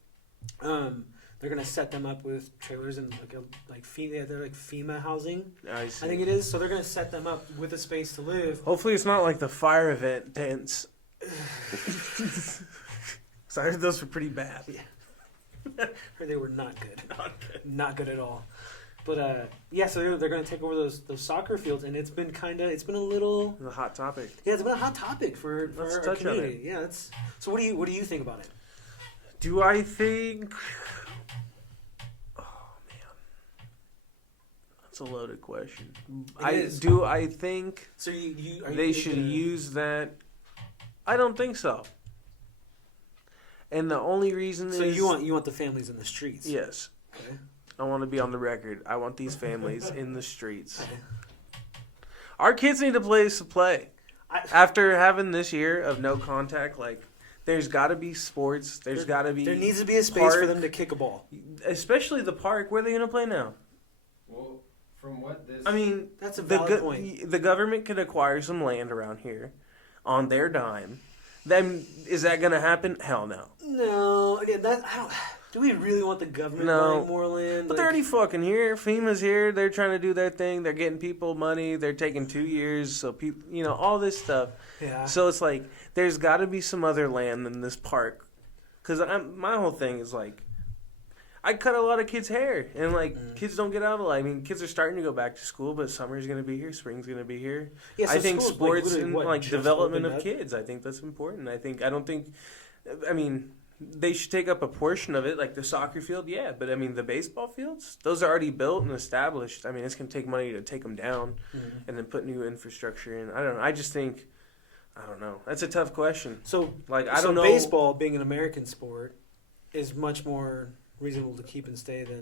They're gonna set them up with trailers and they're like FEMA housing. I think it is. So they're gonna set them up with a space to live. Hopefully, it's not like the fire event tents. So I heard those were pretty bad. Yeah. Heard they were not good. Not good at all. But so they're going to take over those soccer fields, and it's been a little a hot topic. Yeah, it's been a hot topic for our community. Yeah, so. What do you think about it? Do I think? Oh man, that's a loaded question. I think so. They should use that. I don't think so. And the only reason is you want the families in the streets. Yes. Okay. I want to be on the record. I want these families in the streets. Our kids need a place to play. After having this year of no contact, like, there's got to be sports. There needs to be a space for them to kick a ball. Especially the park. Where are they going to play now? Well, from what this... I mean, that's a valid point. The government could acquire some land around here on their dime. Then, is that going to happen? Hell no. No. Again, Do we really want the government No. buying more land? But they're already fucking here. FEMA's here. They're trying to do their thing. They're getting people money. They're taking 2 years. So people, all this stuff. Yeah. So it's like there's got to be some other land than this park. Because my whole thing is like, I cut a lot of kids' hair, and kids don't get out a lot. I mean, kids are starting to go back to school, but summer's going to be here, spring's going to be here. Yeah, so I think school's, sports literally, and just development opened of up? kids. I think that's important. I mean, they should take up a portion of it, like the soccer field. Yeah, but I mean, the baseball fields, those are already built and established. I mean, it's going to take money to take them down, and then put new infrastructure in. I don't know. I just think, I don't know. That's a tough question. So, I don't know. Baseball, being an American sport, is much more reasonable to keep and stay than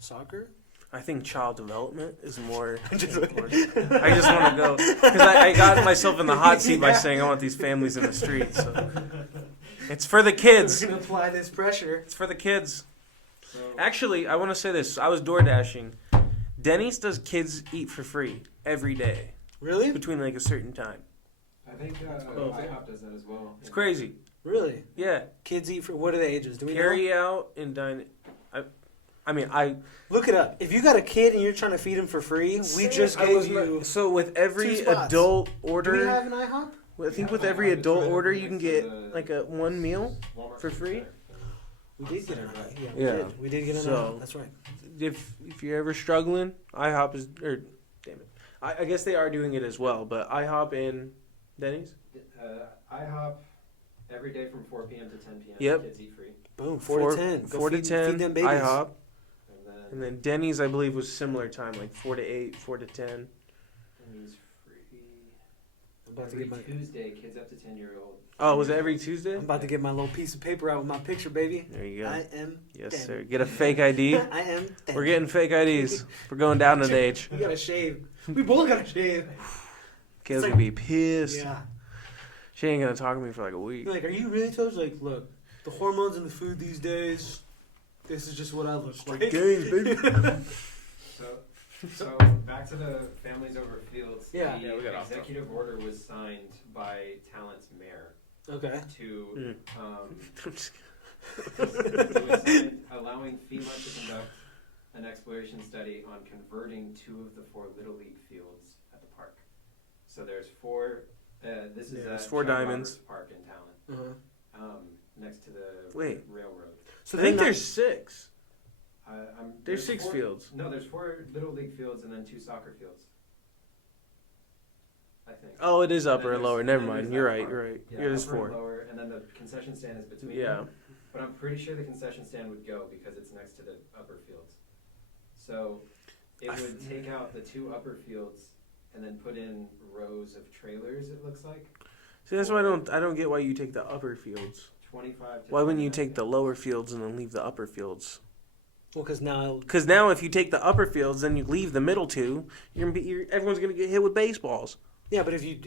soccer? I think child development is more important. I just want to go because I got myself in the hot seat by saying I want these families in the streets. So. It's for the kids. We're going to apply this pressure. It's for the kids. So. Actually, I want to say this. I was door dashing. Denny's does kids eat for free every day. Really? Between a certain time. I think IHOP does that as well. It's crazy. Really? Yeah. Kids eat for what are the ages? Do we carry know? out and dine? I look it up. If you got a kid and you're trying to feed him for free, we just gave you. So with every 2 spots. adult order, Do we have an IHOP? I think with every adult order, you can get a 1 meal for free. We did get an IHOP. Yeah. We did get an IHOP. That's right. If you're ever struggling, IHOP is damn it. I guess they are doing it as well, but IHOP and Denny's. IHOP every day from 4 p.m. to 10 p.m. Yep. Kids eat free. Boom. 4 to 10. 4 to 10. Feed them babies. IHOP. And then Denny's, I believe, was similar time, 4 to 8, 4 to 10. Denny's free. Every Tuesday, kids up to 10-year-old. Oh, was it every Tuesday? I'm about to get my little piece of paper out with my picture, baby. There you go. I am. Yes, Dan. sir. Get a fake ID. I am. Dan. We're getting fake IDs. We're going down in age. We gotta shave. We both gotta shave. Kids gonna be pissed. Yeah. She ain't gonna talk to me for a week. You're like, are you really toast? Like, look, the hormones in the food these days. This is just what I look like. Games, baby. So back to the families over fields. Yeah. The executive order was signed by Talent's mayor. Okay. To it was signed allowing FEMA to conduct an exploration study on converting 2 of the 4 Little League fields at the park. So there's 4. This is there's at 4 Chuck diamonds. Roberts Park in Talent. Next to the railroad. So I think there's 6. There's 6 4 fields. No, there's 4 Little League fields and then 2 soccer fields. I think. Oh, it is upper and and lower. Never mind. You're right. You're right. Yeah, there's upper 4. and lower, and then the concession stand is between. Yeah. Them. But I'm pretty sure the concession stand would go because it's next to the upper fields. So it would take out the 2 upper fields and then put in rows of trailers. It looks like. See, that's why I don't get why you take the upper fields. 25. To why wouldn't you 29. take the lower fields and then leave the upper fields? Well, because now if you take the upper fields, then you leave the middle 2. Everyone's gonna get hit with baseballs. Yeah, but if you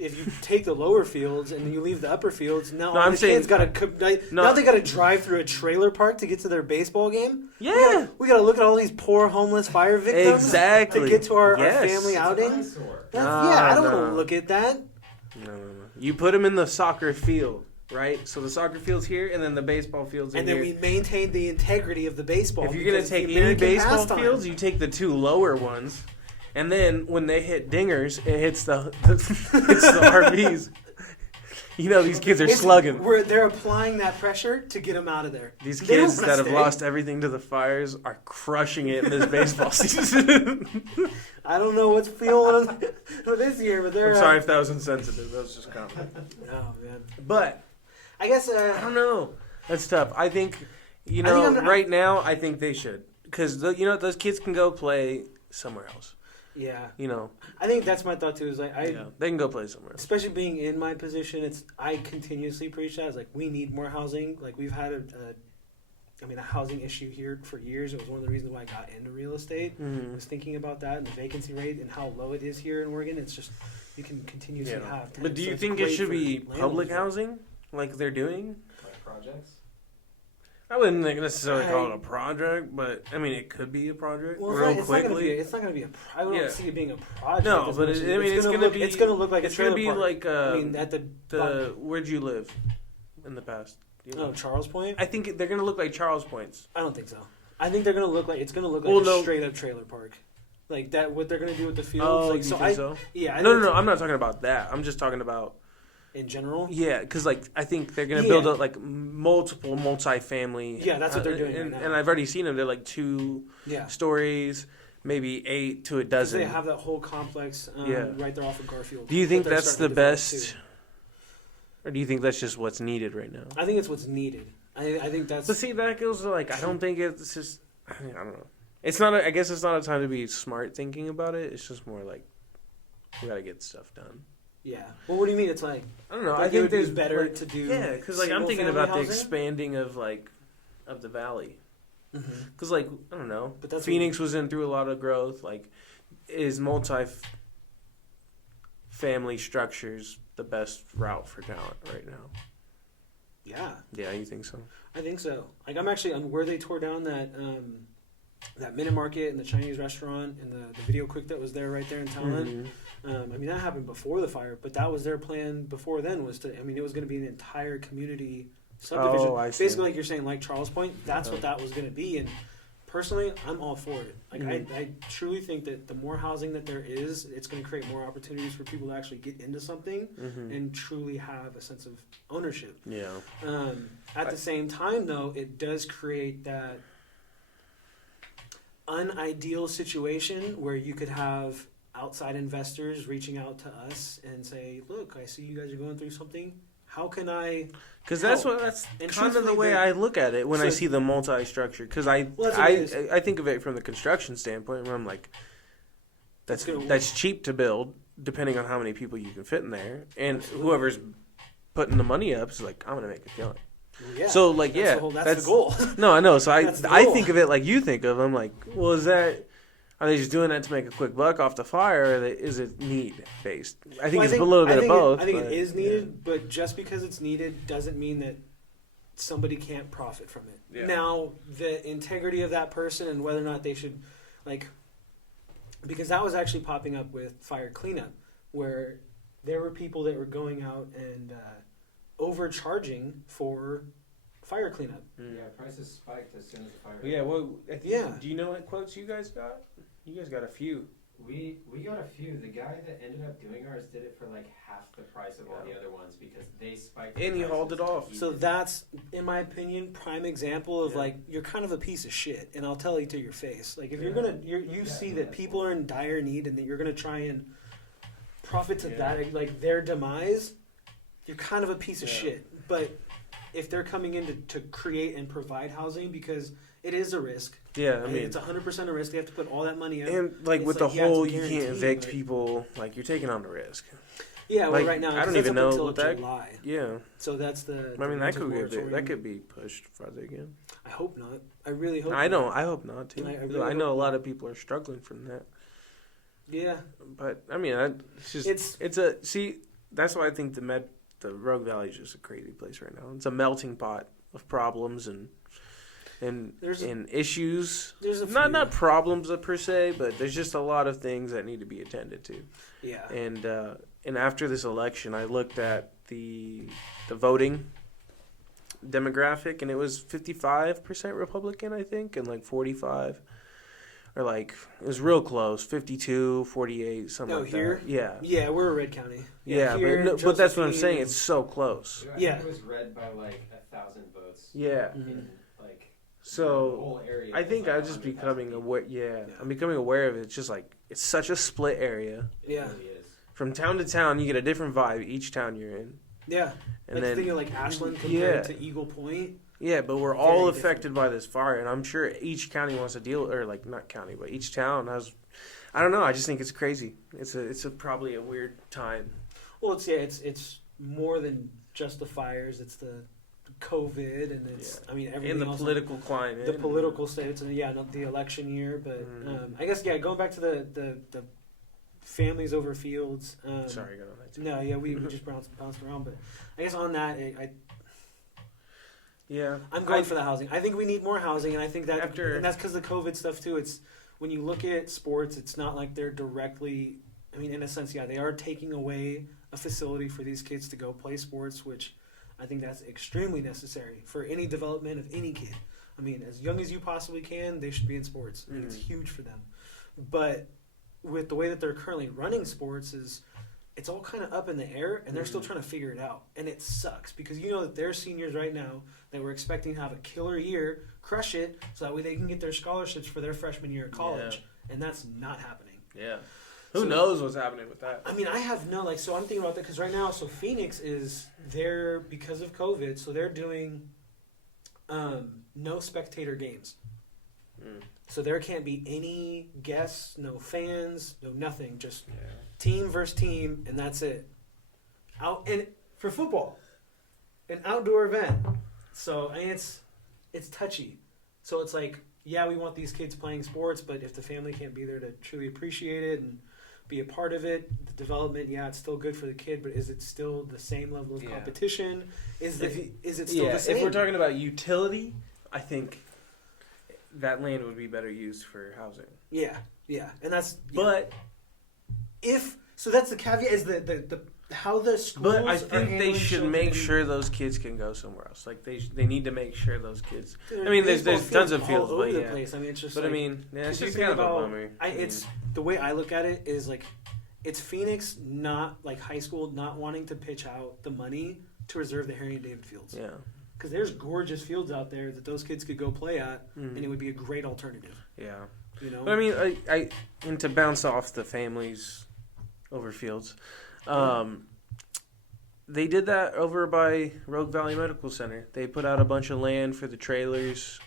take the lower fields and you leave the upper fields, now I'm saying kids gotta now they gotta drive through a trailer park to get to their baseball game. Yeah, we gotta look at all these poor homeless fire victims to get to our family outing. I don't want to look at that. No. You put them in the soccer field, right? So the soccer field's here, and then the baseball field's in here. And then we maintain the integrity of the baseball. If you're gonna take any baseball fields, you take the 2 lower ones. And then when they hit dingers, it hits the RVs. You know these kids are slugging. They're applying that pressure to get them out of there. These kids that have lost everything to the fires are crushing it in this baseball season. I don't know what's feeling this year, but they're. I'm sorry if that was insensitive. That was just comment. Oh man. But I guess I don't know. That's tough. I think right now I think they should because those kids can go play somewhere else. Yeah. I think that's my thought too. Is like they can go play somewhere else. Especially being in my position, I continuously preach that. It's like we need more housing. Like we've had a housing issue here for years. It was one of the reasons why I got into real estate. I was thinking about that and the vacancy rate and how low it is here in Oregon. It's just you can continuously have. Tenants. But do you think it should be public housing like they're doing? Like projects? I wouldn't necessarily call it a project, but I mean it could be a project. Well, real quickly, it's not going to be. I don't see it being a project. No, but it's going to be. It's going to look like a trailer park. Like at the where'd you live in the past? Charles Point? I think they're going to look like Charles Points. I don't think so. I think they're going to look like, it's going to look like a straight up trailer park. Like that, what they're going to do with the fields. Oh, like, you so think so? Yeah. No. I'm not talking about that. I'm just talking about... In general? Yeah, because like I think they're gonna build up like multiple multi-family. Yeah, that's what they're doing right now. And I've already seen them. They're like 2 stories, maybe 8 to a dozen. They have that whole complex right there off of Garfield. Do you think that's the best, or do you think that's just what's needed right now? I think it's what's needed. I think that's. But see, that goes to like I don't think it's just. I don't know. It's not. I guess it's not a time to be smart thinking about it. It's just more like we gotta get stuff done. Yeah. Well, what do you mean? It's like I don't know. I think there's better to do. Yeah, because like I'm thinking about the expanding of the valley. Because like I don't know. But that's Phoenix was in through a lot of growth. Like, is multi-family structures the best route for talent right now? Yeah. Yeah, you think so? I think so. Like I'm actually on where they tore down that Minute Market and the Chinese restaurant and the Video Quick that was there right there in Talent. I mean, that happened before the fire, but that was their plan before then was to, I mean, it was going to be an entire community subdivision. Oh, I see. Basically, like you're saying, like Charles Point, that's what that was going to be. And personally, I'm all for it. Like, I truly think that the more housing that there is, it's going to create more opportunities for people to actually get into something and truly have a sense of ownership. Yeah. At the same time, though, it does create that unideal situation where you could have outside investors reaching out to us and say, look, I see you guys are going through something. How can I? Because that's kind of the way I look at it when I see the multi-structure. Because I think of it from the construction standpoint where I'm like, that's cheap to build depending on how many people you can fit in there. And whoever's putting the money up is like, I'm going to make a killing. Yeah, so like that's the goal. No, I know. So I think of it like you think of. I'm like, well, are they just doing that to make a quick buck off the fire, or is it need based? I think it's a little bit of both. I think it is needed, but just because it's needed doesn't mean that somebody can't profit from it. Yeah. Now, the integrity of that person and whether or not they should, like, because that was actually popping up with fire cleanup, where there were people that were going out and overcharging for fire cleanup. Yeah, prices spiked as soon as the fire. Yeah, do you know what quotes you guys got? You guys got a few. We got a few. The guy that ended up doing ours did it for like half the price of all the other ones because they spiked. And he hauled it off. So that's, in my opinion, prime example of like you're kind of a piece of shit, and I'll tell you to your face. Like if you see that people are in dire need and that you're gonna try and profit to that, like their demise, you're kind of a piece of shit. But if they're coming in to create and provide housing, because it is a risk. Yeah, I mean, it's 100% a risk. They have to put all that money in. And like with the whole, you can't evict people. Like you're taking on the risk. Yeah, well, right now I don't even know what that. July. Yeah. So that's the. I mean, that could be pushed farther again. I hope not. I really hope. I hope not too. I know a lot of people are struggling from that. Yeah. But I mean, that's why I think the Rogue Valley is just a crazy place right now. It's a melting pot of problems and issues. Not problems per se, but there's just a lot of things that need to be attended to. Yeah. And after this election, I looked at the voting demographic, and it was 55% Republican, I think, and like 45, or like it was real close, 52, 48, something like here? that. Yeah. Yeah, we're a red county. Yeah, but that's what I'm saying. It's so close. Yeah, it was red by like 1,000 votes. Yeah. In, like, so the whole area I think I'm just becoming aware. Yeah, I'm becoming aware of it. It's just like it's such a split area. Yeah. It really is. From town to town, you get a different vibe each town you're in. Yeah. And like then thinking like Ashland compared to Eagle Point. Yeah, but we're all affected by this fire, and I'm sure each county wants to deal, or like not county, but each town has. I don't know. I just think it's crazy. It's probably a weird time. Well, it's more than just the fires. It's the COVID, and it's I mean everything and the else, political climate, the political states, and not the election year. But I guess going back to the families over fields. Sorry, go on that too. No, we just bounced around, but I guess on that I'm going for the housing. I think we need more housing, and I think that and that's because the COVID stuff too. It's when you look at sports, it's not like they're directly. I mean, in a sense, they are taking away a facility for these kids to go play sports, which I think that's extremely necessary for any development of any kid. I mean, as young as you possibly can, they should be in sports. I mean, it's huge for them. But with the way that they're currently running sports it's all kind of up in the air, and they're still trying to figure it out. And it sucks because you know that they're seniors right now that we're expecting to have a killer year, crush it, so that way they can get their scholarships for their freshman year of college. Yeah. And that's not happening. Yeah. Who knows what's happening with that? I mean, I have so I'm thinking about that because right now, Phoenix is there because of COVID, so they're doing no spectator games. So there can't be any guests, no fans, no nothing, just team versus team, and that's it. And for football, an outdoor event. So it's touchy. So it's like, yeah, we want these kids playing sports, but if the family can't be there to truly appreciate it and be a part of it, the development, it's still good for the kid, but is it still the same level of competition? Is it still the same? If we're talking about utility, I think that land would be better used for housing. Yeah, and that's. But that's the caveat is the how the schools. But I think they should make sure those kids can go somewhere else. Like they need to make sure those kids. I mean, there's tons of fields, but the place. I mean, it's just. But it's just kind of a bummer. It's the way I look at it is like, it's Phoenix not like high school not wanting to pitch out the money to reserve the Harry and David fields. Yeah. Because there's gorgeous fields out there that those kids could go play at, and it would be a great alternative. Yeah. You know. But I mean, I and to bounce off the families over fields, they did that over by Rogue Valley Medical Center. They put out a bunch of land for the trailers,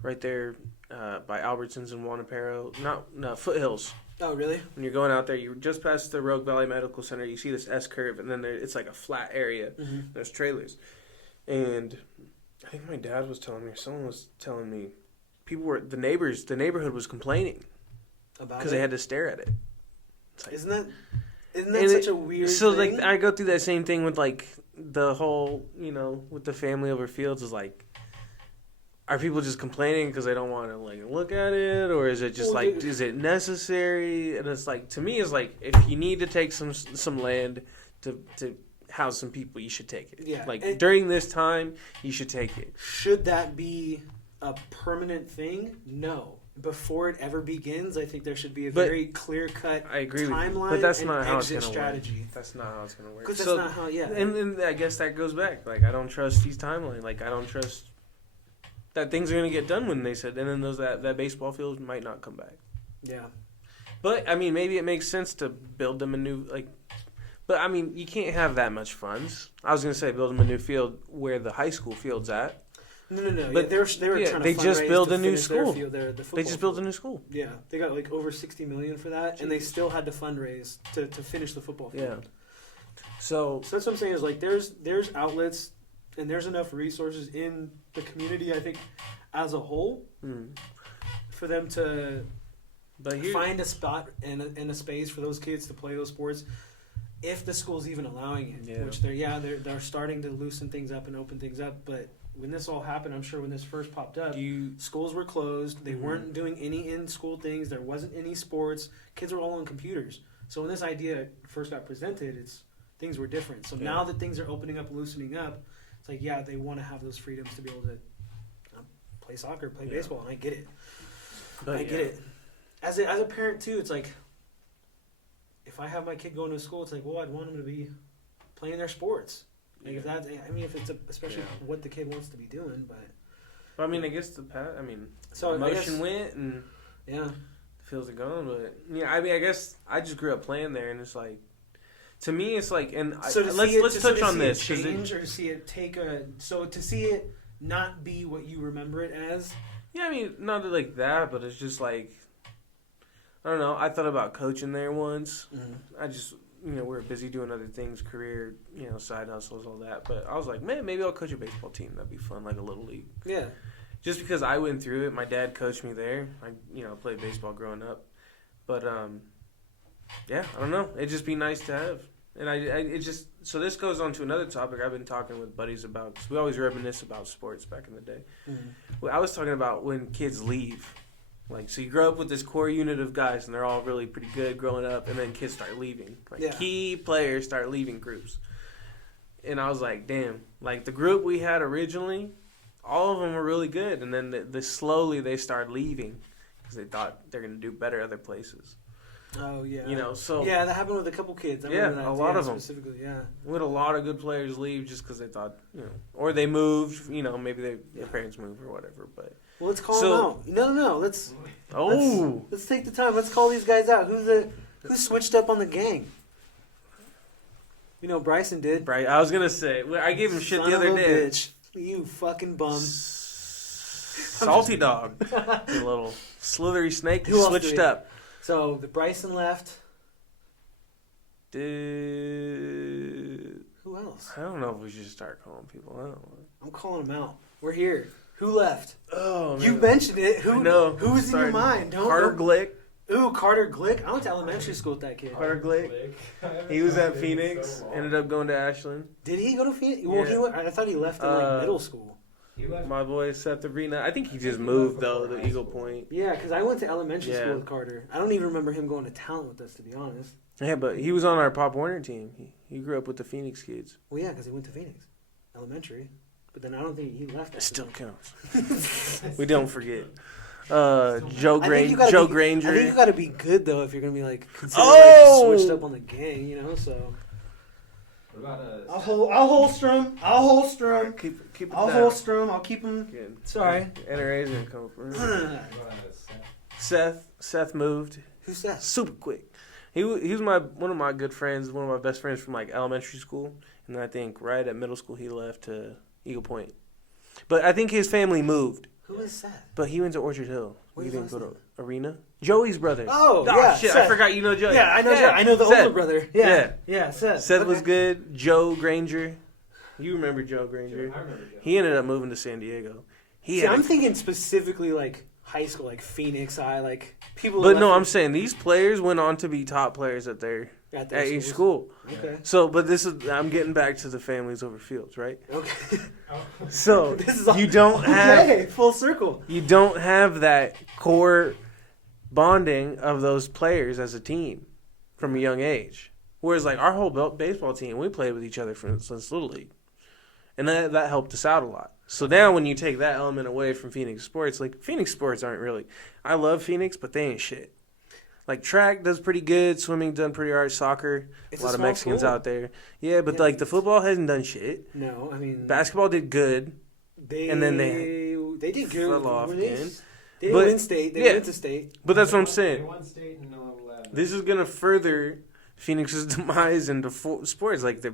right there by Albertsons and Wanapero. No, Foothills. Oh, really? When you're going out there, you're just past the Rogue Valley Medical Center. You see this S curve, and then it's like a flat area. Mm-hmm. There's trailers. And I think my dad was telling me, or someone was telling me, the neighborhood was complaining about because they had to stare at it. Like, isn't that such a weird thing? Like, I go through that same thing with like the whole, with the family over fields is like, are people just complaining because they don't want to like look at it, or is it just is it necessary? And it's like, to me, it's like, if you need to take some land to house some people, you should take it. Yeah. Like, during this time, you should take it. Should that be a permanent thing? No. Before it ever begins, I think there should be a very clear-cut timeline. But that's not how it's going to work. That's not how it's going to work. Because that's not how. Yeah. And I guess that goes back. Like, I don't trust these timelines. Like, I don't trust that things are going to get done when they said. And then that baseball field might not come back. Yeah. But I mean, maybe it makes sense to build them a new But, I mean, you can't have that much funds. I was going to say build them a new field where the high school field's at. No. But they were trying to they just built a new school. They just built a new school. Yeah, they got like over $60 million for that, and they still had to fundraise to finish the football field. Yeah. So that's what I'm saying is like there's outlets and there's enough resources in the community, I think, as a whole, for them to find a spot and a space for those kids to play those sports. If the school's even allowing it, which they're starting to loosen things up and open things up, but when this all happened, I'm sure when this first popped up, schools were closed. They weren't doing any in-school things. There wasn't any sports. Kids were all on computers. So when this idea first got presented, things were different. So now that things are opening up, loosening up, it's like, they want to have those freedoms to be able to play soccer, play baseball, and I get it. I get it. As a parent, too, it's like, if I have my kid going to school, it's like, well, I'd want them to be playing their sports. Like if it's especially what the kid wants to be doing, but. I mean, I guess the emotion went and the fields are gone, but I guess I just grew up playing there, and it's like, to me, it's like, and let's touch on this, change or see it to see it not be what you remember it as. Yeah, I mean, not like that, but it's just like, I don't know. I thought about coaching there once. I just. We were busy doing other things, career, side hustles, all that. But I was like, man, maybe I'll coach a baseball team. That'd be fun, like a little league. Yeah. Just because I went through it. My dad coached me there. I played baseball growing up. But, I don't know. It'd just be nice to have. And so this goes on to another topic I've been talking with buddies about. Because we always reminisce about sports back in the day. Well, I was talking about when kids leave. Like, so you grow up with this core unit of guys, and they're all really pretty good growing up, and then kids start leaving. Key players start leaving groups. and I was like, damn, like the group we had originally, all of them were really good, and then slowly they started leaving because they thought they're gonna do better other places. Oh yeah. You know, so yeah, that happened with a couple kids. I remember that. A lot of them specifically. Yeah, we had a lot of good players leave just because they thought, you know, or they moved. You know, maybe their parents moved or whatever. But well, let's call them out. No. Let's take the time. Let's call these guys out. Who switched up on the gang? You know, Bryson did. I was gonna say I gave him shit the other day. Bitch. You fucking bum. Salty dog, you little slithery snake. Who switched up. So the Bryson left. Dude. Who else? I don't know if we should start calling people out. I'm calling them out. We're here. Who left? Oh, man. You mentioned it. Who's in your mind? Carter Glick. Ooh, Carter Glick. I went to elementary school with that kid. Carter Glick. He was at Phoenix. Ended up going to Ashland. Did he go to Phoenix? Well, I thought he left in middle school. My boy Seth Arena. I think he just moved though to Eagle Point. Yeah, because I went to elementary school with Carter. I don't even remember him going to talent with us, to be honest. Yeah, but he was on our Pop Warner team. He grew up with the Phoenix kids. Well, yeah, because he went to Phoenix elementary. But then I don't think he left. It still counts. We don't forget. Joe Granger. I think you got to be good though if you're gonna be like switched up on the gang, you know. So. What about I'll holster him. Keep it I'll down. holster him. I'll keep him. Good. Sorry. NRA's gonna come up. Seth moved. Who's that? Super quick. He was one of my good friends, one of my best friends from like elementary school, and then I think right at middle school he left to Eagle Point. But I think his family moved. Who is that? But he went to Orchard Hill. Where He didn't go that? to Arena. Joey's brother. Oh yeah, shit! Seth. I forgot you know Joey. Yeah, I know. Joey. I know the Seth. older brother. Yeah. Seth. Seth was good. Joe Granger. You remember Joe Granger? I remember Joe. He ended up moving to San Diego. I'm thinking specifically like high school, like Phoenix High, like people. But no, I'm saying these players went on to be top players at each school. Okay. So, but I'm getting back to the families over fields, right? Okay. So this is all, you don't have full circle. You don't have that core bonding of those players as a team from a young age. Whereas like our whole baseball team, we played with each other since Little League. And that helped us out a lot. So now when you take that element away from Phoenix sports, like Phoenix sports aren't really, I love Phoenix, but they ain't shit. Like track does pretty good, swimming done pretty hard, soccer, a lot of Mexicans out there. Yeah, but like the football hasn't done shit. No, I mean basketball did good. They did good. Fell off again. They didn't win state. They went to state. But that's what I'm saying. They won state in 11. This is gonna further Phoenix's demise into sports. Like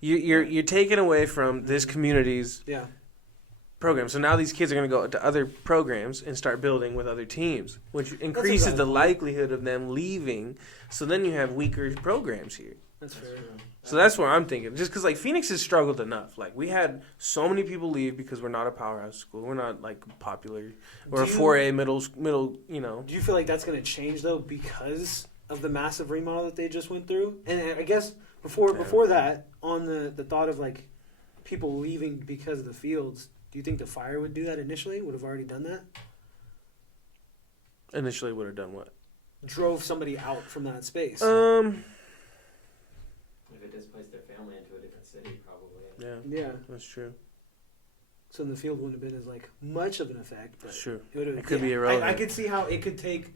you're taking away from this community's program. So now these kids are gonna go to other programs and start building with other teams, which increases the likelihood of them leaving. So then you have weaker programs here. That's fair. So that's what I'm thinking. Just because, like, Phoenix has struggled enough. Like, we had so many people leave because we're not a powerhouse school. We're not, like, popular. We're a 4A middle, you know. Do you feel like that's going to change, though, because of the massive remodel that they just went through? And I guess before that, on the thought of, like, people leaving because of the fields, do you think the Fire would do that initially? Would have already done that? Initially would have done what? Drove somebody out from that space. If it displaced their family into a different city, probably. Yeah. That's true. So the field wouldn't have been as like much of an effect. But sure. It could be irrelevant. I could see how it could take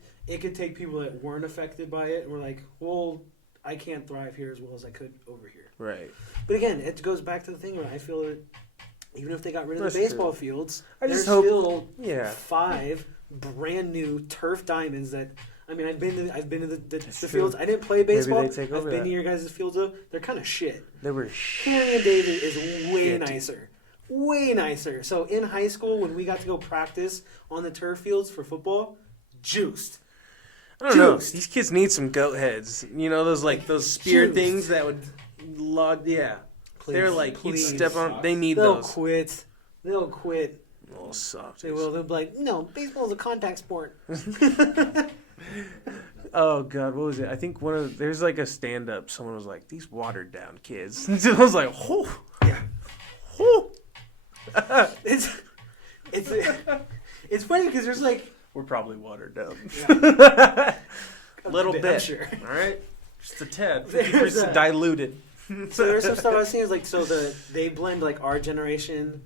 people that weren't affected by it and were like, well, I can't thrive here as well as I could over here. Right. But again, it goes back to the thing where I feel that even if they got rid of the baseball fields, there's still 5 brand new turf diamonds that. I mean, I've been to the fields. I didn't play baseball. I've been to your guys' fields though. They're kind of shit. They were Henry and David is way nicer. Way nicer. So in high school, when we got to go practice on the turf fields for football, juiced. I don't know. These kids need some goat heads. You know, those spear things that would They're like, you step on, they need those. They'll quit. Little softies. They will. They'll be like, no, baseball is a contact sport. Oh God, what was it? I think there's like a stand-up. Someone was like, "These watered down kids." And I was like, "Oh, yeah, oh." It's funny because there's like we're probably watered down. Yeah. Little bit, I'm sure. All right, just a tad, 50% diluted. So there's some stuff I've seen is like they blend like our generation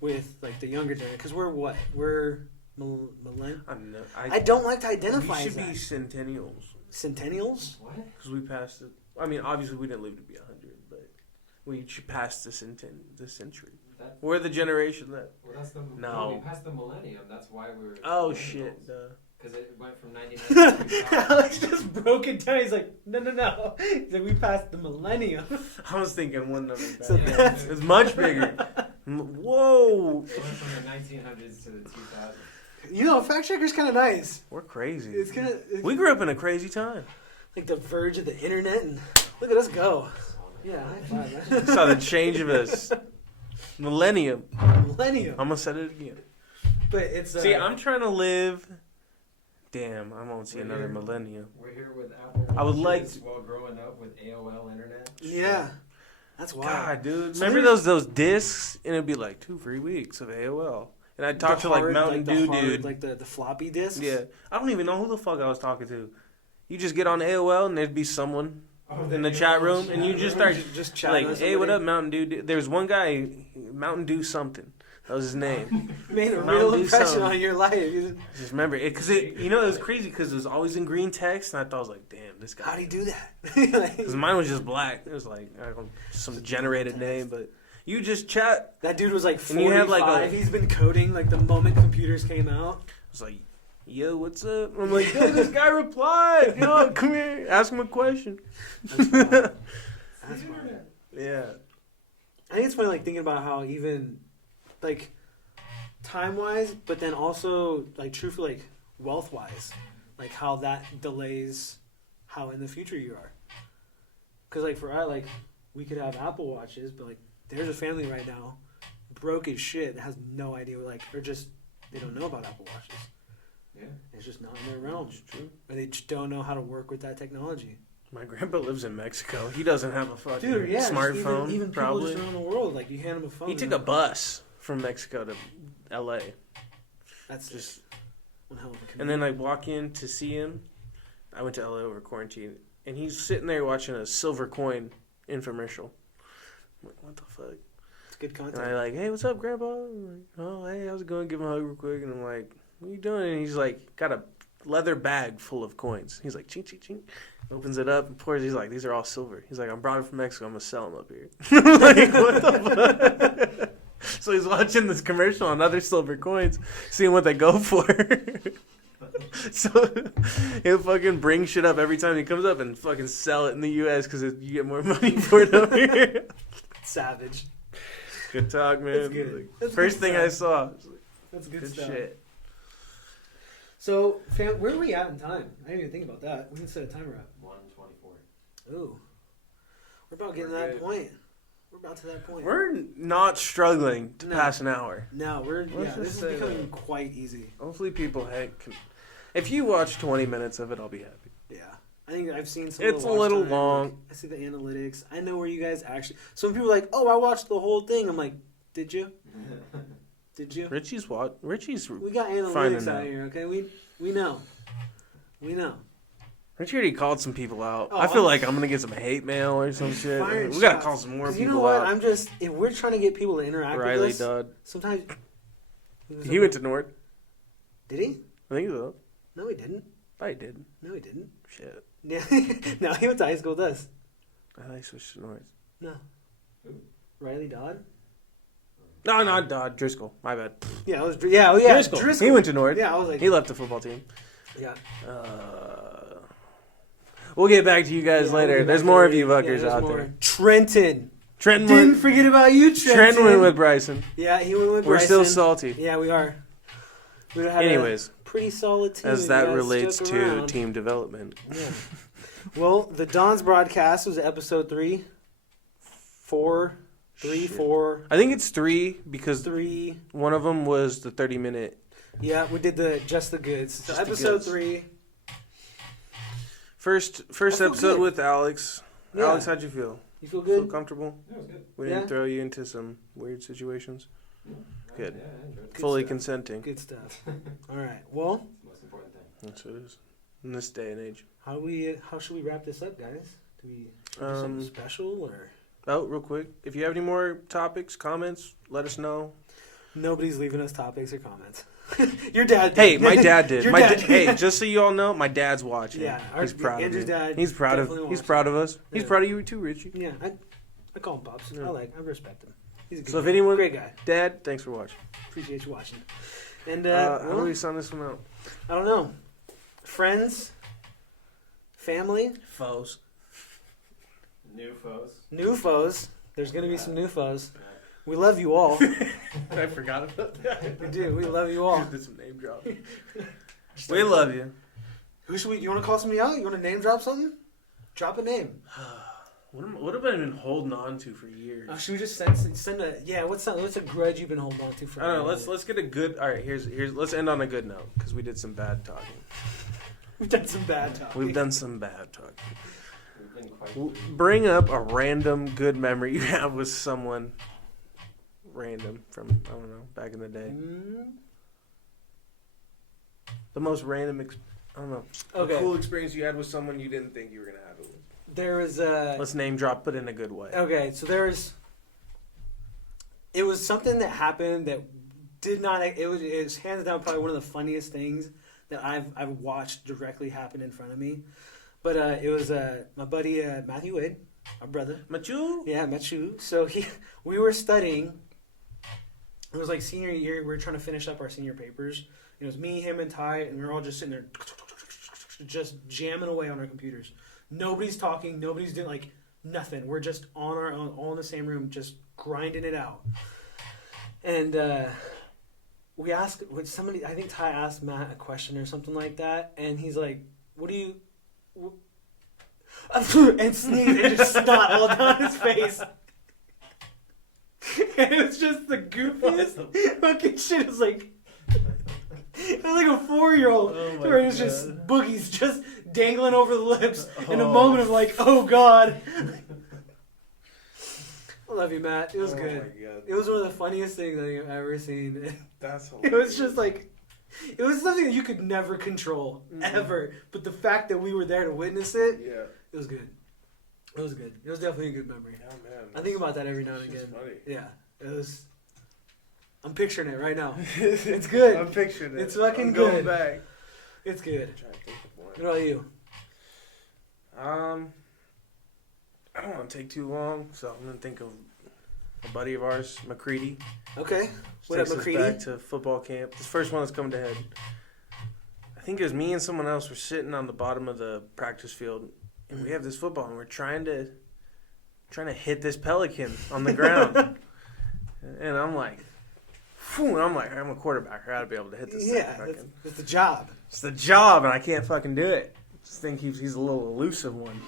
with like the younger generation because we're millennials. I don't like to identify. We should as be that. centennials. Centennials? What? Because we passed it. I mean, obviously we didn't live to be 100, but we should pass the century. We're the generation that. Well, that's the no. We passed the millennium. That's why we were. Oh shit! Because it went from 99 to 2000. Alex just broke it down. He's like, no. He's like, we passed the millennium. I was thinking one number back. So that's it's much bigger. Whoa! It went from the 1900s to the 2000s. You know, fact checker's kind of nice. We're crazy. It's kind of. We grew up in a crazy time. Like the verge of the internet, and look at us go. Yeah, high five, man. Saw the change of us. Millennium. Millennium. I'm gonna say it again. But it's. See, I'm trying to live. Damn, I won't see another millennium. We're here with Apple. I would like to. While growing up with AOL internet. Yeah. That's wild. God, dude. Remember those discs? And it'd be like 2-3 weeks of AOL. And I'd talk to like Mountain Dew dude. Like the floppy disks? Yeah. I don't even know who the fuck I was talking to. You just get on AOL and there's be someone in the chat room and you just start just chatting like, hey, what up, Mountain Dew? There's one guy, Mountain Dew something. That was his name. Made a real impression on your life. Just remember it, because it was crazy because it was always in green text, and I thought I was like, damn, this guy. How'd he do that? Because mine was just black. It was like some generated name, but you just chat. That dude was like 45. And you have like he's been coding like the moment computers came out. It's like, yo, what's up? I'm like, yo, this guy replied. Yo, come here, ask him a question. That's wild. That's wild. Yeah. I think it's funny, like thinking about how even. Like, time-wise, but then also, like, truthfully, like, wealth-wise. Like, how that delays how in the future you are. Because, like, for us, like, we could have Apple Watches, but, like, there's a family right now, broke as shit, that has no idea, like, or just, they don't know about Apple Watches. Yeah. It's just not in their realm. It's true. Or they just don't know how to work with that technology. My grandpa lives in Mexico. He doesn't have a fucking Dude, smartphone, even probably. people just around the world, like, you hand them a phone. He took a bus from Mexico to L.A. That's just one hell of a commute. And then I walk in to see him. I went to L.A. over quarantine, and he's sitting there watching a silver coin infomercial. I'm like, what the fuck? It's good content. And I like, hey, what's up, Grandpa? I'm like, oh, hey, how's it going? Give him a hug real quick. And I'm like, what are you doing? And he's like, got a leather bag full of coins. He's like, ching, ching, ching. Opens it up and pours. He's like, these are all silver. He's like, I brought them from Mexico. I'm going to sell them up here. I'm like, what the fuck? So he's watching this commercial on other silver coins, seeing what they go for. So he'll fucking bring shit up every time he comes up and fucking sell it in the U.S. because you get more money for it over here. Savage. Good talk, man. That's good. That's First good thing stuff. I saw. That's good Good stuff. shit. So, fam, where are we at in time? I didn't even think about that. We can set a timer up. 1:24. Ooh. We're about getting to that point. We're about to that point. We're not struggling to pass an hour. No, Let's this just is say becoming that. quite easy. Hopefully people can. If you watch 20 minutes of it, I'll be happy. Yeah. I think I've seen some It's of the a watch little time. long. Like, I see the analytics. I know where you guys actually... Some people are like, oh, I watched the whole thing. I'm like, did you? Did you? Richie's We got analytics finding out out. here, okay? We know. We know. Richie already called some people out. Oh, I feel like I'm going to get some hate mail or some shit. Firing We got to shots. call some more 'Cause people you know what? out. if we're trying to get people to interact Riley with us, Dodd. sometimes... He went to North. Did he? I think so. No, he didn't. I did. No, he didn't. Shit. Yeah. No, he went to high school with us. I thought he switched to North. No. Who? Riley Dodd? No, not Dodd. Driscoll. My bad. Yeah, it was... Yeah, yeah. Driscoll. He went to North. Yeah, I was like... He left the football team. Yeah. We'll get back to you guys Yeah, we'll later. get There's back more to of it. you Yeah, fuckers there's out more. there. Trenton. Trent Didn't went, forget about you, Trenton. Trent went with Bryson. Yeah, he went with We're Bryson. still salty. Yeah, we are. We had Anyways, a pretty solid team. as You that guys relates stuck to around. team development. Yeah. Well, the Don's broadcast was episode 3. 4. 3, Shit. 4, I think it's 3 because 3. one of them was the 30-minute. Yeah, we did just the goods. So Just the episode goods. 3. First I feel episode good. with Alex. Yeah. Alex, how'd you feel? You feel Feel good? comfortable? That was good. We Yeah. didn't throw you into some weird situations. Good. Yeah, I enjoyed it. Fully stuff. consenting. Good stuff. All right. Well, It's the most important thing. That's what it is. In this day and age. how should we wrap this up, guys? Do we do something special or? Oh, real quick. If you have any more topics, comments, let us know. Nobody's leaving us topics or comments. Your dad did. Hey, my dad did. Dad. Just so you all know, my dad's watching. Yeah, he's proud Andrew's of me. dad. He's proud of us. He's proud of you too, Richie. Yeah, I call him Pops. Yeah. I respect him. He's a good so if guy. anyone, great guy. Dad, thanks for watching. Appreciate you watching. And how do we sound this one out? I don't know. Friends, family, foes, new foes. There's gonna be some new foes. We love you all. I forgot about that. We do. We love you all. Did some name dropping. We love you. Who should we? You want to call somebody out? You want to name drop something? Drop a name. What have I been holding on to for years? Should we just send a What's a grudge you've been holding on to for? I don't know. Let's get a good. All right, here's. Let's end on a good note because we did some bad talking. We've done some bad talking. Bring up a random good memory you have with someone. Random from I don't know back in the day. The most random. I don't know. Okay. A cool experience you had with someone you didn't think you were gonna have it with. There was Let's name drop, but in a good way. Okay, so it was something that happened that did not. It was hands down probably one of the funniest things that I've watched directly happen in front of me. But it was my buddy Matthew Wade, our brother. Matthew? Yeah, Matthew. So we were studying. It was like senior year. We were trying to finish up our senior papers. It was me, him, and Ty, and we were all just sitting there, just jamming away on our computers. Nobody's talking. Nobody's doing like nothing. We're just on our own, all in the same room, just grinding it out. And we asked somebody. I think Ty asked Matt a question or something like that, and he's like, "What do you?" and sneezed and just snot all down his face. And it was just the goofiest fucking shit. It was like a 4-year-old where it was just boogies just dangling over the lips in a moment of like, oh God. I love you, Matt. It was good. My God. It was one of the funniest things I think I've ever seen. That's hilarious. It was just like, it was something that you could never control, ever. But the fact that we were there to witness it, it was good. It was good. It was definitely a good memory. Yeah, man. I think about that every now and again. Funny. Yeah, it was. I'm picturing it right now. It's good. I'm picturing it. It's fucking I'm good. going back. It's good. I'm trying to think of one. What about you? I don't want to take too long, so I'm gonna think of a buddy of ours, McCready. Okay. What up, Takes us McCready? back to football camp. This first one that's coming to head. I think it was me and someone else were sitting on the bottom of the practice field, and we have this football, and we're trying to hit this pelican on the ground. And I'm like, I'm a quarterback. I gotta be able to hit this thing. Yeah, that's the job. It's the job, and I can't fucking do it. Just think he's a little elusive one.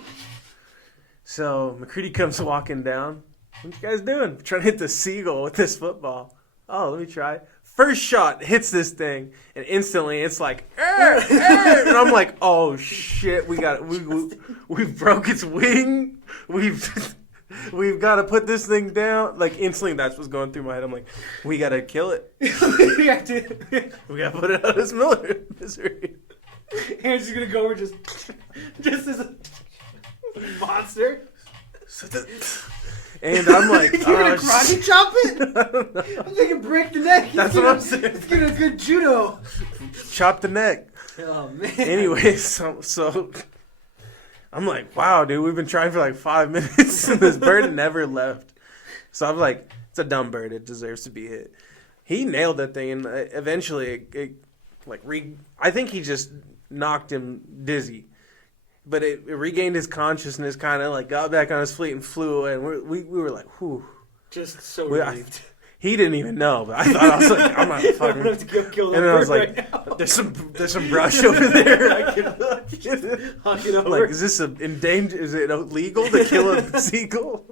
So McCready comes walking down. What you guys doing? Trying to hit the seagull with this football. Oh, let me try. First shot hits this thing, and instantly it's like, and I'm like, oh shit, we broke its wing. We've got to put this thing down. Like instantly, that's what's going through my head. I'm like, we got to kill it. We got to put it out of its misery. Aaron's just gonna go over just as a monster. And I'm like, you're gonna karate chop it? I'm thinking break the neck. That's what I'm saying. Let's get a good judo. Chop the neck. Oh man. Anyways, so I'm like, wow, dude, we've been trying for like 5 minutes and this bird never left. So I'm like, it's a dumb bird. It deserves to be hit. He nailed that thing, and eventually, I think he just knocked him dizzy. But it regained his consciousness, kind of like got back on his feet and flew away. And we were like, whew. Just so relieved. He didn't even know, but I was like, I'm not fucking. I'm have to go kill that and then I was like, right now. there's some brush over there. I can Hawk it over. Like, is this endangered? Is it illegal to kill a seagull?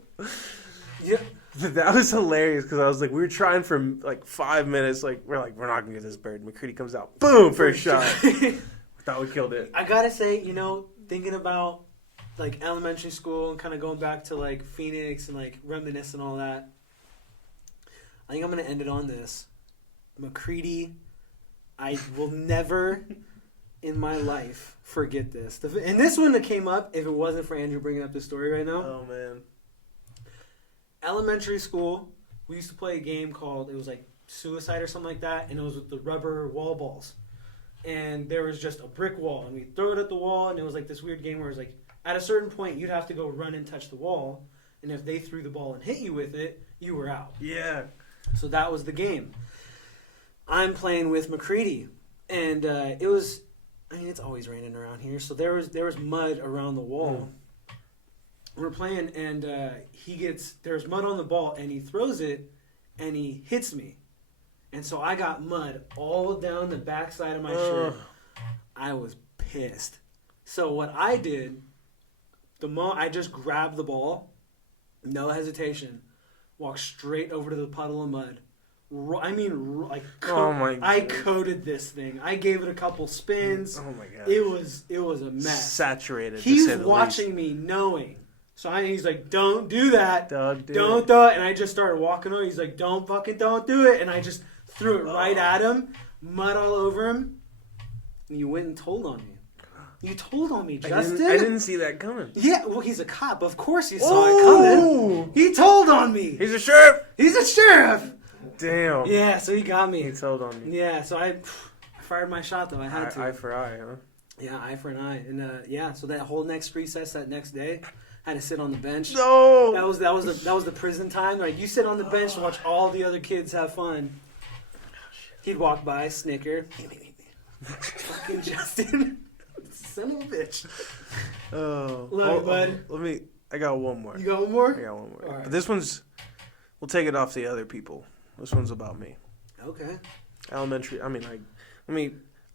Yeah. That was hilarious because I was like, we were trying for like 5 minutes. Like, we're not gonna get this bird. McCready comes out, boom, first shot. Thought we killed it. I gotta say, thinking about like elementary school and kind of going back to like Phoenix and like reminisce and all that, I think I'm gonna end it on this. McCready, I will never in my life forget this. And this wouldn't have came up if it wasn't for Andrew bringing up this story right now. Oh man. elementary school, we used to play a game called, it was like Suicide or something like that, and it was with the rubber wall balls. And there was just a brick wall, and we'd throw it at the wall, and it was like this weird game where it was like, at a certain point, you'd have to go run and touch the wall, and if they threw the ball and hit you with it, you were out. Yeah. So that was the game. I'm playing with McCready, and it was, I mean, it's always raining around here, so there was mud around the wall. We're playing, and there's mud on the ball, and he throws it, and he hits me. And so I got mud all down the backside of my shirt. I was pissed. So what I did, I just grabbed the ball, no hesitation, walked straight over to the puddle of mud. I coated this thing. I gave it a couple spins. Oh my god! It was a mess. Saturated. He's watching me, knowing. So he's like, "Don't do that. Don't do it." And I just started walking over. He's like, don't do it." And I just threw it right at him, mud all over him. And you went and told on me. You told on me, Justin. I didn't see that coming. Yeah, well, he's a cop. Of course he saw it coming. He told on me. He's a sheriff. Damn. Yeah, so he got me. He told on me. Yeah, so I fired my shot, though. I had to. Eye for eye, huh? Yeah, eye for an eye. And, so that whole next recess that next day, I had to sit on the bench. No! That was the prison time. Like, you sit on the bench and watch all the other kids have fun. He'd walk by, snicker. Fucking Justin. Son of a bitch. Oh. Love it, bud. I got one more. You got one more? I got one more. All right. But this one's, we'll take it off the other people. This one's about me. Okay. Elementary, I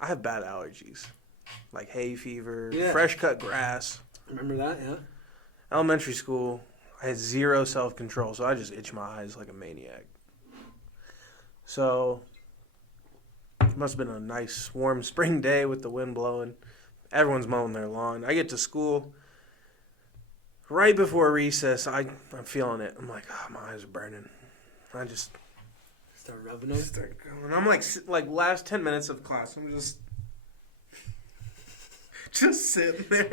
have bad allergies. Like hay fever, Yeah. fresh cut grass. Remember that, yeah? Elementary school, I had zero self-control, so I just itch my eyes like a maniac. So, it must have been a nice warm spring day with the wind blowing. Everyone's mowing their lawn. I get to school. Right before recess, I'm feeling it. I'm like, my eyes are burning. I just start rubbing them. Start going. I'm like last 10 minutes of class, I'm just sitting there,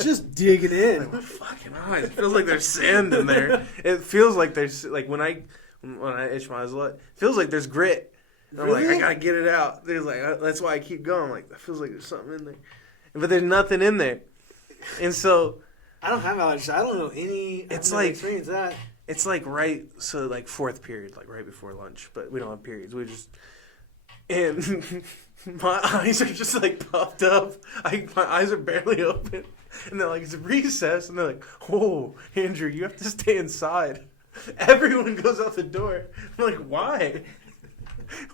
just digging in. Like, my fucking eyes. It feels like there's sand in there. It feels like there's when I itch my eyes a lot. It feels like there's grit. And I'm like, I gotta get it out. There's that's why I keep going. I'm like, that feels like there's something in there, but there's nothing in there. And so I don't have allergies. I don't know any. It's like experience that. It's fourth period, like right before lunch, but we don't have periods. We just and my eyes are just like puffed up. My eyes are barely open, and they're like, it's recess, and they're like, oh, Andrew, you have to stay inside. Everyone goes out the door. I'm like, why?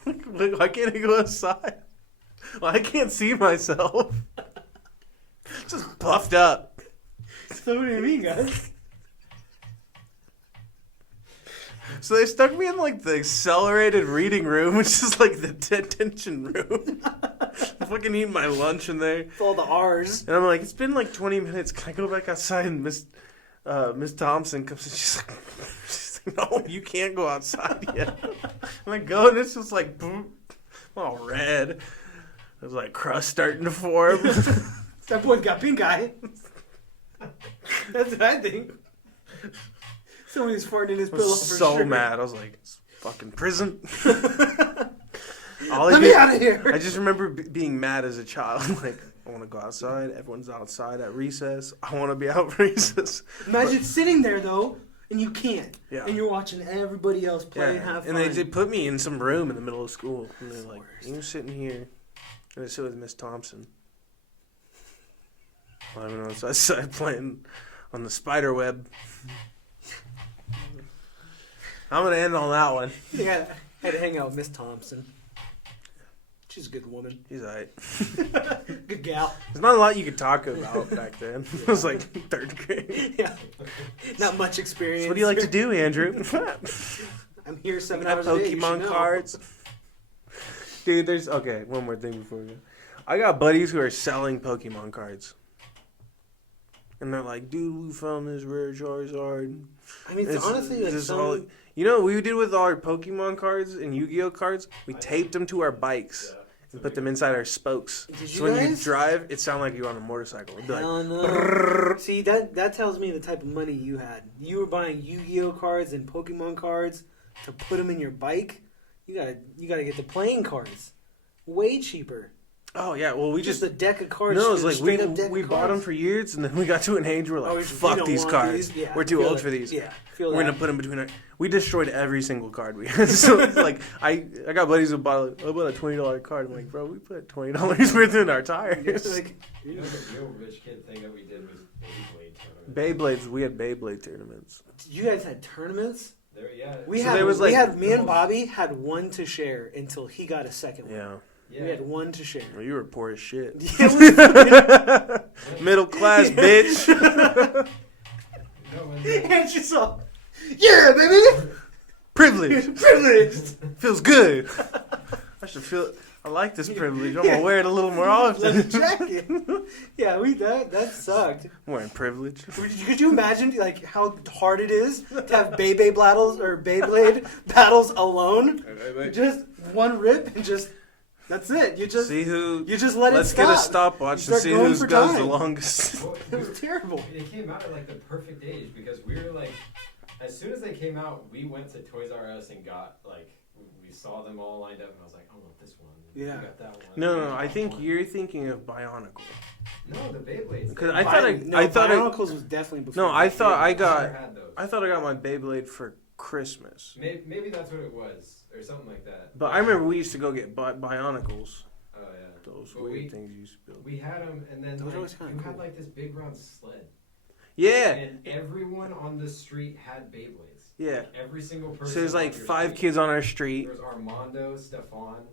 Like, why can't I go outside? Well, I can't see myself. Just puffed up. So what do you mean, guys? So they stuck me in like the accelerated reading room, which is like the detention room. I'm fucking eating my lunch in there. It's all the R's. And I'm like, it's been like 20 minutes. Can I go back outside? And Miss Thompson comes in. She's like, no, you can't go outside yet. And I go, and it's just like, boom, all red. There's like crust starting to form. That boy's got pink eye. That's what I think. Somebody's farting in his pillow for sure. So mad. I was like, it's fucking prison. Let me out of here. I just remember being mad as a child. Like, I want to go outside. Everyone's outside at recess. I want to be out at recess. Imagine sitting there, though, and you can't. Yeah. And you're watching everybody else play and have fun. And they put me in some room in the middle of school. And they're like, you're sitting here. And I sit with Miss Thompson. I don't know. So I started playing on the spider web. I'm going to end on that one. Yeah, I had to hang out with Miss Thompson. She's a good woman. She's alright. Good gal. There's not a lot you could talk about back then. It was like third grade. Yeah. Not much experience. So what do you like to do, Andrew? I'm here 7 hours a day. Pokemon cards. Dude, okay, one more thing before we go. I got buddies who are selling Pokemon cards. And they're like, dude, we found this rare Charizard. I mean, honestly, like you know what we did with all our Pokemon cards and Yu-Gi-Oh cards? We taped them to our bikes. We put them inside our spokes. So when you drive, it sounds like you're on a motorcycle. It'd be like, no. See, that tells me the type of money you had. You were buying Yu-Gi-Oh cards and Pokemon cards to put them in your bike. You gotta get the playing cards. Way cheaper. Oh yeah, well we just a deck of cards. No, it's like we bought them for years, and then we got to an age where we're like, fuck these cards. Yeah, we're too old for these. Yeah, we're gonna put them between our. We destroyed every single card we had. So like I got buddies who bought a $20 card. I'm like, bro, we put $20 worth in our tires. Like, the real rich kid thing that we did was Beyblade tournaments. Beyblades, we had Beyblade tournaments. You guys had tournaments? Yeah. Me and Bobby had one to share until he got a second one. Yeah. We had one to share. Well, you were poor as shit. Middle class, bitch. And she saw, yeah, baby. Privileged. Feels good. I like this privilege. I'm gonna wear it a little more often. Like a jacket. Yeah, that sucked. I'm wearing privilege. Could you imagine like how hard it is to have Beyblade battles alone? Just one rip and just. That's it. You just let it stop. Let's get a stopwatch and see who goes the longest. Well, it was terrible. They came out at like the perfect age because we were like, as soon as they came out, we went to Toys R Us and got like, we saw them all lined up, and I was like, I want this one. Yeah. We got that one. No. I think you're thinking of Bionicle. No, the Beyblades. Because I thought Bionicles was definitely before. No, I thought I got my Beyblade for Christmas. Maybe that's what it was. Or something like that. But I remember we used to go get Bionicles. Oh, yeah. Those weird things you used to build. We had them, and then had like this big round sled. Yeah. And everyone on the street had Beyblades. Yeah. Like every single person. So there's like 5 kids on our street. There was Armando, Stefan,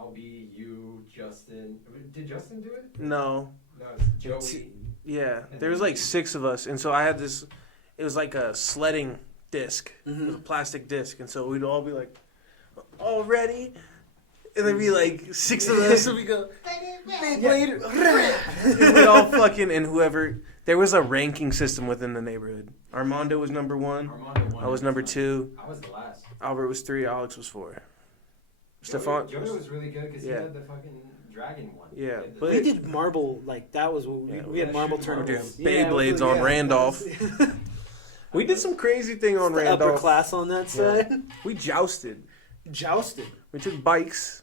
Albie, you, Justin. Did Justin do it? No. No, it's Joey. Yeah. There was like 6 of us, and so I had this. It was like a sledding disc. Mm-hmm. It was a plastic disc, and so we'd all be like, all ready? And there'd be like 6 of us, and we go, Beyblade. And we'd all fucking, and whoever, there was a ranking system within the neighborhood. Armando was number 1. I was number 2. I was the last. Albert was 3. Alex was 4. Stefan. Joey was really good because he had the fucking dragon one. Yeah. But we did marble, like that was what we had marble tournaments. Beyblades on Randolph. We did some crazy thing on Randolph. Upper class on that side. Yeah. We jousted. We took bikes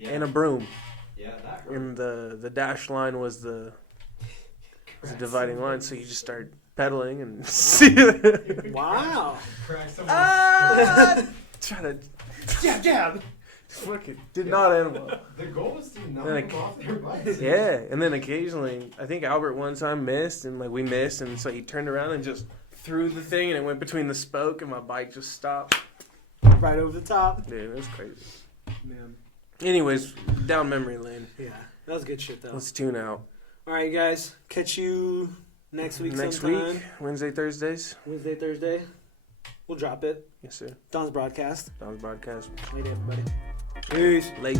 and a broom. Yeah, that hurt. And the dash line was the dividing line, so you just start pedaling and see. Wow. Try to jab. Fucking did not end well. The goal was to knock them off their bikes. Yeah, and then occasionally, I think Albert one time missed, and like we missed, and so he turned around and just threw the thing, and it went between the spoke, and my bike just stopped. Right over the top. Dude, it was crazy. Man. Anyways, down memory lane. Yeah, that was good shit, though. Let's tune out. All right, guys. Catch you next week Next sometime. week, Wednesday, Thursday. We'll drop it. Yes, sir. Don's broadcast. Later, everybody. Peace. Late.